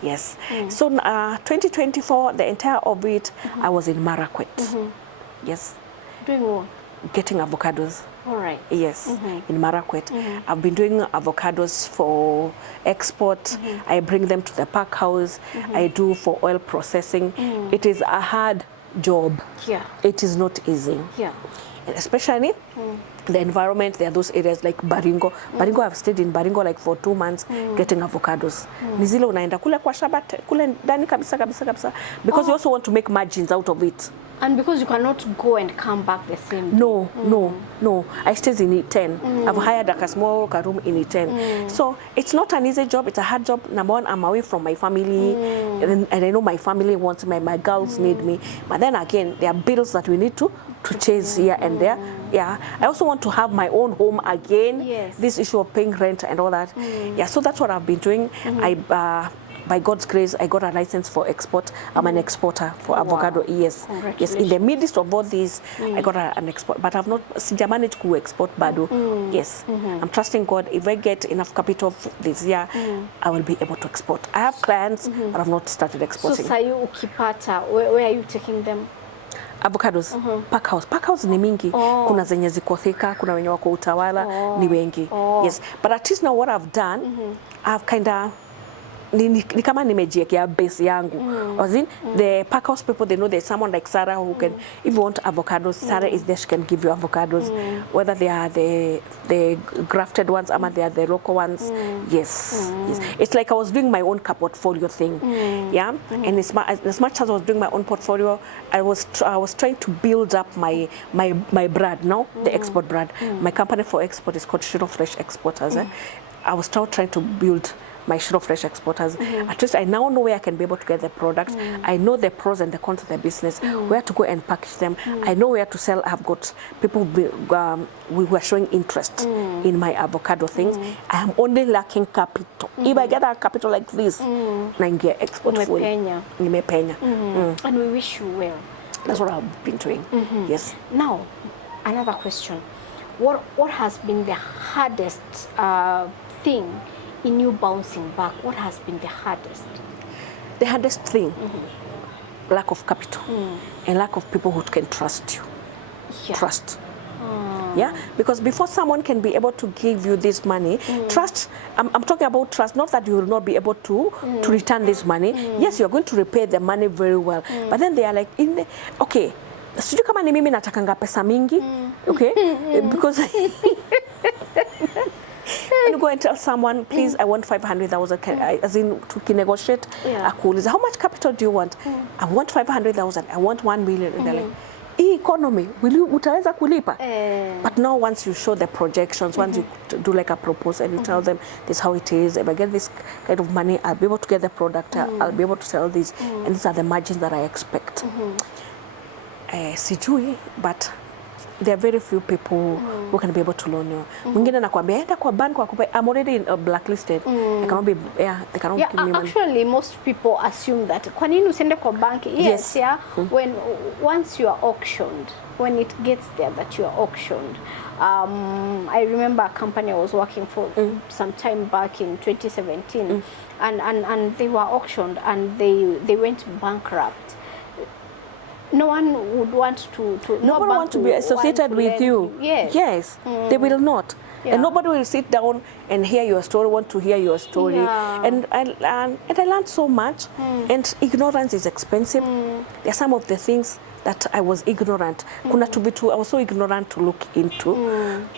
Yes. So 2024, the entire of it, I was in Marakwet. Yes. Doing what? Getting avocados. All right. Yes, in Marakwet. I've been doing avocados for export. I bring them to the pack house. I do for oil processing. It is a hard job. Yeah. It is not easy. Yeah. And especially the environment, there are those areas like Baringo. Baringo, I've stayed in Baringo like for 2 months getting avocados. Nizile unaenda kule kwa shamba, kule ndani kabisa kabisa kabisa. Because you also want to make margins out of it. And because you cannot go and come back the same day. No. I stayed in E10. I've hired like a small room in E10. So it's not an easy job. It's a hard job. Number one, I'm away from my family. And I know my family wants me. My girls need me. But then again, there are bills that we need to chase here and there. Yeah. I also want to have my own home again. Yes. This issue of paying rent and all that. Yeah. So that's what I've been doing. By God's grace, I got a license for export. I'm an exporter for avocado. Yes. Yes. In the midst of all these, I got an export, but I've not managed to export bado. Yes. I'm trusting God. If I get enough capital this year, I will be able to export. I have clients, but I've not started exporting. So, Sayu ukipata, where are you taking them? Avocados. Pack house ni mingi. Kuna zenye ziko thika, kuna wenye wako Utawala, ni wengi. Yes. But at least now what I've done, I've kinda ni kama nimejiekea base yangu. As in, the pack house people, they know there's someone like Sarah who can, if you want avocados, Sarah is there, she can give you avocados, whether they are the grafted ones or they are the local ones. Yes. It's like I was doing my own portfolio thing. Yeah. And as much as I was doing my own portfolio, I was trying to build up my brand, no? The export brand. My company for export is called Shiro Fresh Exporters. I was still trying to build my Shiro Fresh Exporters. At least I now know where I can be able to get the products. I know the pros and the cons of the business, where to go and package them. I know where to sell. I've got people who are showing interest in my avocado things. I am only lacking capital. If I get that capital like this, naingia export full. Nimepenya. And we wish you well. That's what I've been doing. Yes. Now, another question. What has been the hardest thing in you bouncing back? What has been the hardest? The hardest thing, lack of capital and lack of people who can trust you. Trust. Yeah, because before someone can be able to give you this money, trust, I'm talking about trust, not that you will not be able to return this money. Yes, you're going to repay the money very well. But then they are like, okay, sijui kama ni mimi natakanga pesa mingi, okay? Because and go and tell someone, please, I want 500,000, as in to negotiate. How much capital do you want? I want 500,000. I want 1 million. And they're like, economy, utaweza kulipa? But now once you show the projections, once you do like a proposal and you tell them this is how it is, if I get this kind of money, I'll be able to get the product, I'll be able to sell this, and these are the margins that I expect. Sijui, but there are very few people who can be able to loan you. Mwingine nakwambia enda kwa bank wakupe, I'm already blacklisted. They cannot be, they cannot give me money. Actually, most people assume that kwa nini usiende kwa bank? Yes. When once you are auctioned, when it gets there that you are auctioned. I remember a company I was working for some time back in 2017, and they were auctioned and they went bankrupt. No one would want to no one want to be associated with you. Yes. They will not. And nobody will sit down and hear your story, want to hear your story. And I learned so much. And ignorance is expensive. There are some of the things that I was ignorant. Kuna tuvitu I was so ignorant to look into.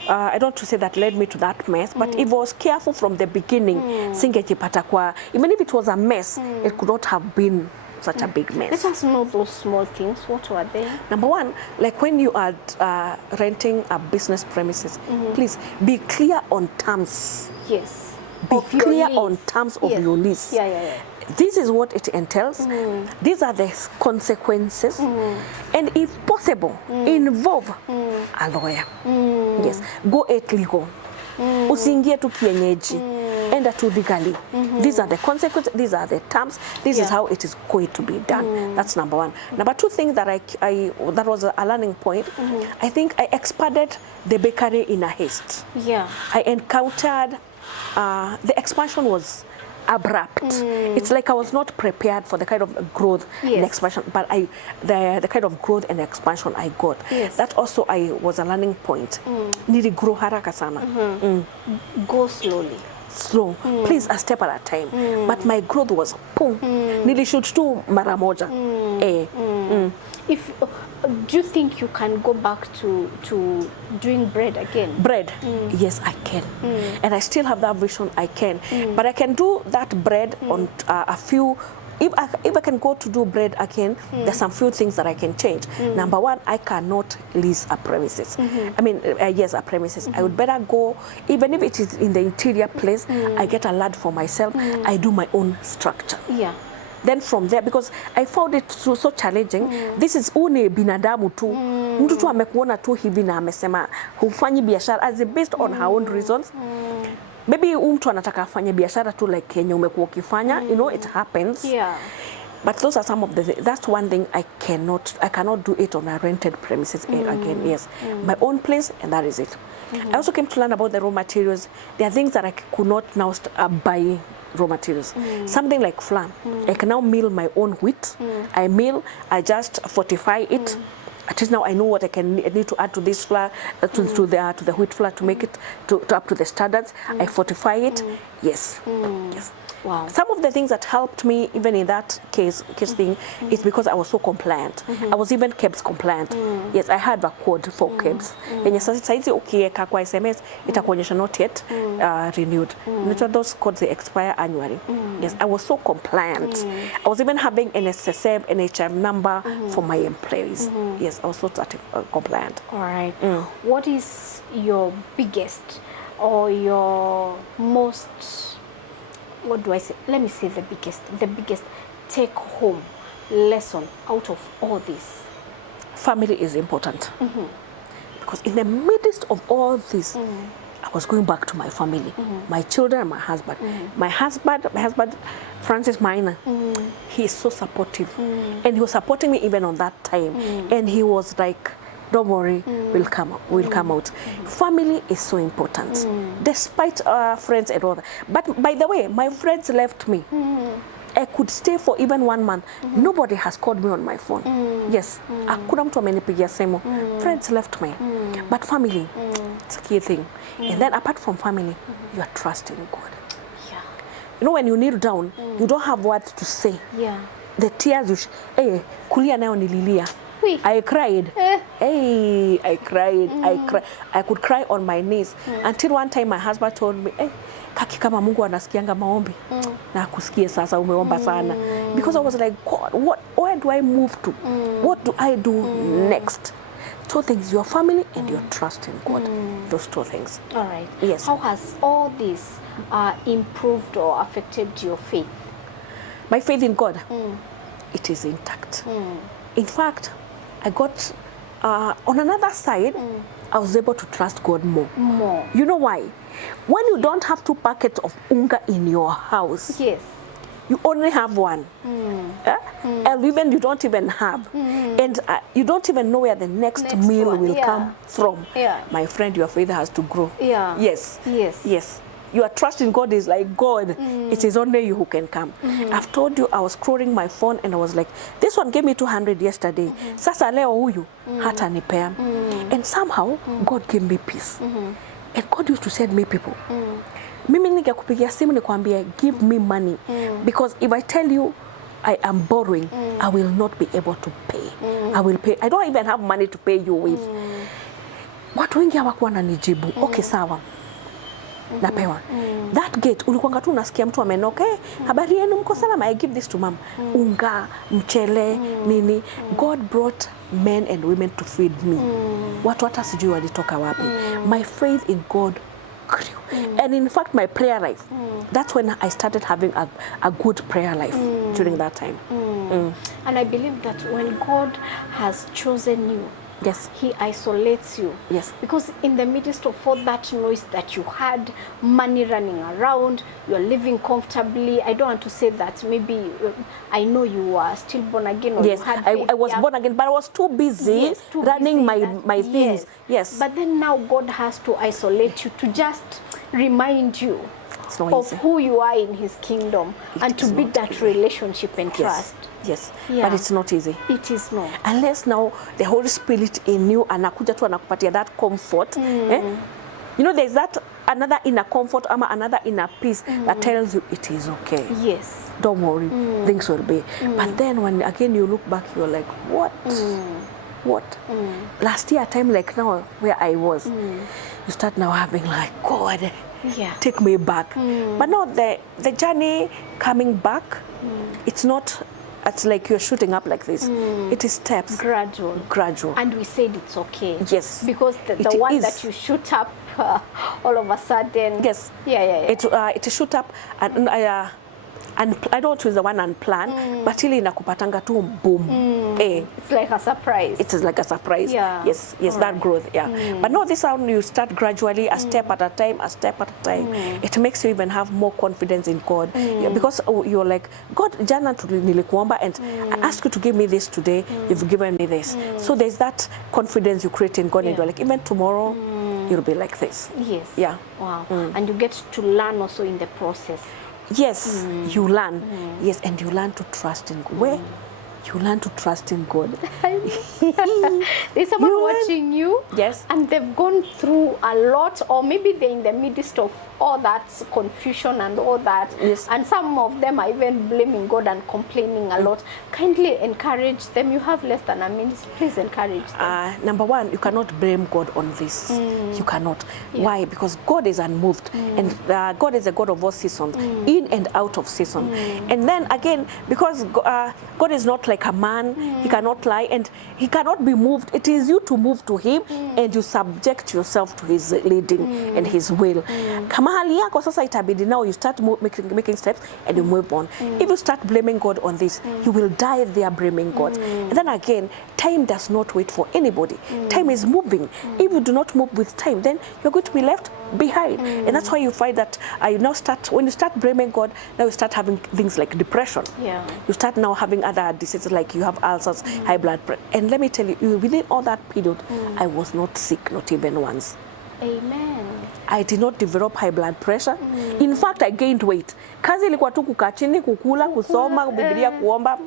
I don't want to say that led me to that mess, but if I was careful from the beginning, singejipata kwa, even if it was a mess, it could not have been such a big mess. Let us know those small things. What were they? Number one, like when you are renting a business premises, please be clear on terms. Yes. Be clear on terms of your lease. This is what it entails. These are the consequences. And if possible, involve a lawyer. Yes. Go at legal. Usiingie tu kienyeji. Enda tu legally. These are the consequences, these are the terms, this is how it is going to be done. That's number one. Number two thing that that was a learning point, I think I expanded the bakery in a haste. I encountered, the expansion was abrupt. It's like I was not prepared for the kind of growth and expansion, but the kind of growth and expansion I got. That also was a learning point. Nili grow haraka sana. Go slowly. Slow. Please, a step at a time. But my growth was boom. Nilishoot tu mara moja. If do you think you can go back to doing bread again? Bread? Yes, I can. And I still have that vision, I can. But I can do that bread on a few. If I can go to do bread again, there's some few things that I can change. Number one, I cannot lease a premises. I mean, yes, a premises. I would better go, even if it is in the interior place, I get a land for myself. I do my own structure. Then from there, because I found it so challenging, this is uni binadamu tu. Mtu tu amekuona tu hivi na amesema hufanyi biashara as based on her own reasons. Maybe mtu anataka afanye biashara tu like yenye umekuwa ukifanya, you know, it happens. But those are some of the that's one thing I cannot do it on a rented premises again. Yes, my own place, and that is it. I also came to learn about the raw materials. There are things that I could not now buy raw materials. Something like flour. I can now mill my own wheat. I just fortify it. At least now I know what I need to add to this flour, to the wheat flour to make it to up to the standards. I fortify it. Yes. Yes. Wow. Some of the things that helped me even in that case thing is because I was so compliant. I was even KEBS compliant. Yes, I had a code for KEBS. Yenye sasa hizi ukiweka kwa SMS itakuonyesha not yet renewed. Those codes they expire annually. Yes, I was so compliant. I was even having NSSF, NHM number for my employees. Yes, I was so compliant. All right. What is your biggest or your most, what do I say? Let me say the biggest take home lesson out of all this? Family is important. Because in the midst of all this, I was going back to my family, my children and my husband. My husband, Francis Minor, he is so supportive. And he was supporting me even on that time. And he was like, don't worry, we'll come out. Family is so important, despite our friends and all that. But by the way, my friends left me. I could stay for even 1 month. Nobody has called me on my phone. Yes, hakuna mtu amenipigia simu. Friends left me. But family, it's a key thing. And then apart from family, you are trusting God. Yeah. You know, when you kneel down, you don't have words to say. Yeah. The tears, kulia nayo nililia. I cried. Hey, I cried. I could cry on my knees until one time my husband told me, hey, kaki kama Mungu anasikianga maombi na akusikie sasa umeomba sana. Because I was like, God, where do I move to? What do I do next? Two things, your family and your trust in God. Those two things. All right. Yes. How has all this improved or affected your faith? My faith in God, it is intact. In fact, I got, on another side, I was able to trust God more. You know why? When you don't have 2 packets of unga in your house, yes, you only have 1. And even you don't even have. And you don't even know where the next meal will come from. My friend, your faith has to grow. Yes. Your trust in God is like, God, it is only you who can come. I've told you, I was scrolling my phone and I was like, this one gave me 200 yesterday. Sasa leo huyu hata nipea. And somehow, God gave me peace. And God used to send me people. Mimi ningekupigia simu nikwambie, give me money. Because if I tell you I am borrowing, I will not be able to pay. I will pay. I don't even have money to pay you with. Watu wengi hawakuwa wananijibu. Okay, sawa. Napewa. That gate, ulikuanga tu unasikia mtu amenoka, habari yenu mko salama, I give this to mom. Unga, mchele, nini. God brought men and women to feed me. Watu hata sijui walitoka wapi. My faith in God grew. And in fact, my prayer life, that's when I started having a good prayer life during that time. And I believe that when God has chosen you, yes, He isolates you. Yes. Because in the midst of all that noise that you had, money running around, you're living comfortably. I don't want to say that maybe, I know you were still born again. Or yes, you had I was born again, but I was too busy running my things. Yes. But then now God has to isolate you to just remind you of who you are in His kingdom and to build that relationship and trust. Yes, but it's not easy. It is not. Unless now the Holy Spirit in you anakuja tu anakupatia that comfort. You know, there's that another inner comfort, another inner peace that tells you it is okay. Yes. Don't worry, things will be. But then when again you look back, you're like, what? What? Last year, a time like now, where I was, you start now having like, God, take me back. But now the journey coming back, it's not. It's like you're shooting up like this. It is steps. Gradual. And we said it's okay. Yes. Because the one that you shoot up all of a sudden. Yes. It shoot up and I don't choose the one unplanned, but ili inakupatanga tu boom. It's like a surprise. It is like a surprise. Yes, that growth. But no, this one you start gradually, a step at a time, It makes you even have more confidence in God. Because you're like, God, jana nilikuomba and I asked you to give me this today, you've given me this. So there's that confidence you create in God and you're like, even tomorrow, you'll be like this. Yes. Yeah. Wow. And you get to learn also in the process. Yes, you learn. Yes, and you learn to trust in God. you learn to trust in God. There's someone You learn- watching you, Yes. and they've gone through a lot, or maybe they're in the midst of all that confusion and all that. Yes. And some of them are even blaming God and complaining a lot. Kindly encourage them. You have less than a minute. Please encourage them. Number one, you cannot blame God on this. You cannot. Why? Because God is unmoved, and God is a God of all seasons, in and out of season. And then again, because God is not like a man, he cannot lie, and he cannot be moved. It is you to move to him, and you subject yourself to his leading and his will. Kama hali yako sasa itabidi, now you start making steps and you move on. If you start blaming God on this, you will die there blaming God. And then again, time does not wait for anybody. Time is moving. If you do not move with time, then you're going to be left behind. And that's why you find that when you start blaming God, now you start having things like depression. Yeah. You start now having other diseases, like you have ulcers, high blood pressure. And let me tell you, within all that period, I was not sick, not even once. Amen. I did not develop high blood pressure. In fact, I gained weight. Kazi ilikuwa tu kukaa chini, kukula, kusoma, Biblia, kuomba.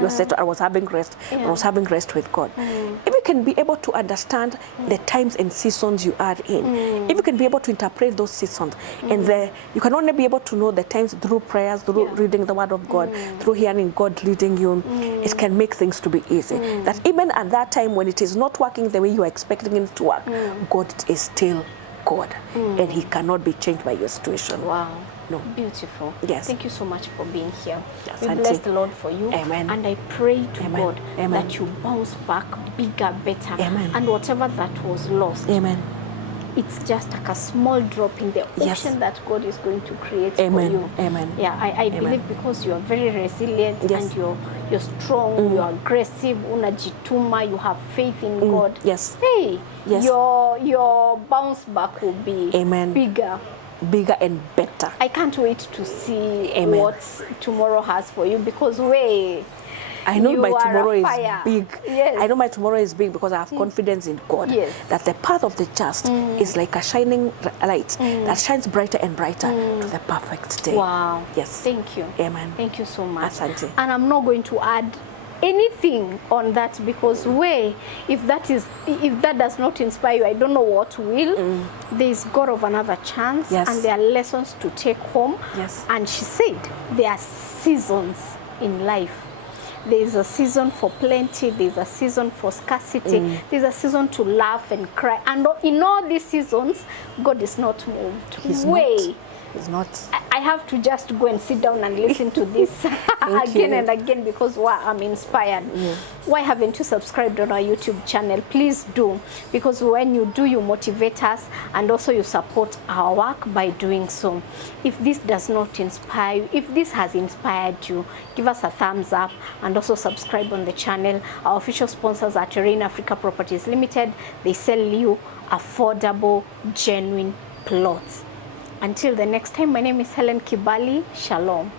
You said I was having rest. I was having rest with God. If you can be able to understand the times and seasons you are in, if you can be able to interpret those seasons, and you can only be able to know the times through prayers, through reading the Word of God, through hearing God leading you, it can make things to be easy. That even at that time when it is not working the way you are expecting it to work, God is still God, and He cannot be changed by your situation. Wow. No. Beautiful. Yes. Thank you so much for being here. Yes, We Auntie. bless the Lord for you. Amen. And I pray to Amen. God Amen. that you bounce back bigger, better. Amen. And whatever that was lost, Amen. it's just like a small drop in the Yes. ocean that God is going to create Amen. for you. Amen. Yeah, I Amen. believe because you are very resilient Yes. and you're strong, you're aggressive, unajituma, you have faith in God. Yes. Hey, Yes. your bounce back will be Amen. Bigger and better. I can't wait to see Amen. what tomorrow has for you, because I know you my are tomorrow a is fire. big. Yes. I know my tomorrow is big because I have confidence in God. Yes. That the path of the just is like a shining light that shines brighter and brighter to the perfect day. Wow. Yes. Thank you. Amen. Thank you so much. Asante. And I'm not going to add anything on that, because if that does not inspire you, I don't know what will. There is God of another chance. Yes. And there are lessons to take home. Yes. And she said there are seasons in life. There is a season for plenty, there's a season for scarcity, there's a season to laugh and cry. And in all these seasons, God is not moved. He's not. He's not. I have to just go and sit down and listen to this again and again, because I'm inspired. Why haven't you subscribed on our YouTube channel? Please do, because when you do, you motivate us, and also you support our work by doing so. If this does not inspire you, if this has inspired you, give us a thumbs up and also subscribe on the channel. Our official sponsors are Terrain Africa Properties Limited. They sell you affordable, genuine plots. Until the next time, my name is Helen Kibali. Shalom.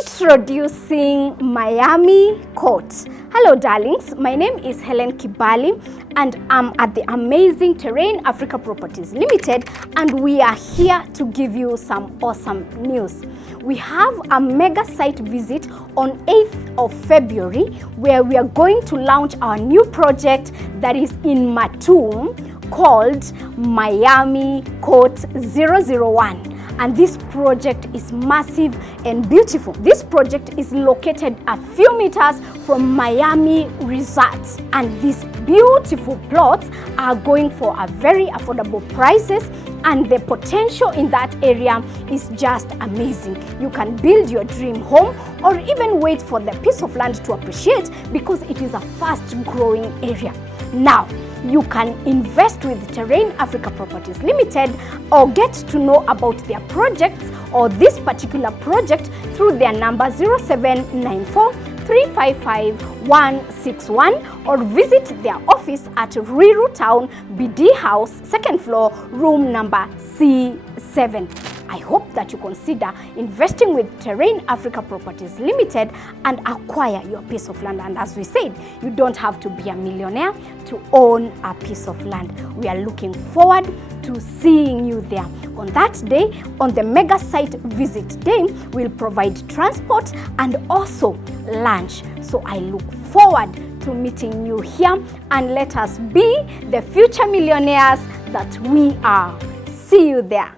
Introducing Miami Court. Hello darlings, my name is Helen Kibali and I'm at the amazing Terrain Africa Properties Limited, and we are here to give you some awesome news. We have a mega site visit on 8th of February where we are going to launch our new project that is in Matum, called Miami Court 001. And this project is massive and beautiful. This project is located a few meters from Miami Resort, and these beautiful plots are going for a very affordable prices, and the potential in that area is just amazing. You can build your dream home or even wait for the piece of land to appreciate, because it is a fast growing area. Now, you can invest with Terrain Africa Properties Limited or get to know about their projects or this particular project through their number 0794 355 161 or visit their office at Ruiru Town, BD House, 2nd floor, room number C7. I hope that you consider investing with Terrain Africa Properties Limited and acquire your piece of land. And as we said, you don't have to be a millionaire to own a piece of land. We are looking forward to seeing you there. On that day, on the mega site visit day, we'll provide transport and also lunch. So I look forward to meeting you here, and let us be the future millionaires that we are. See you there.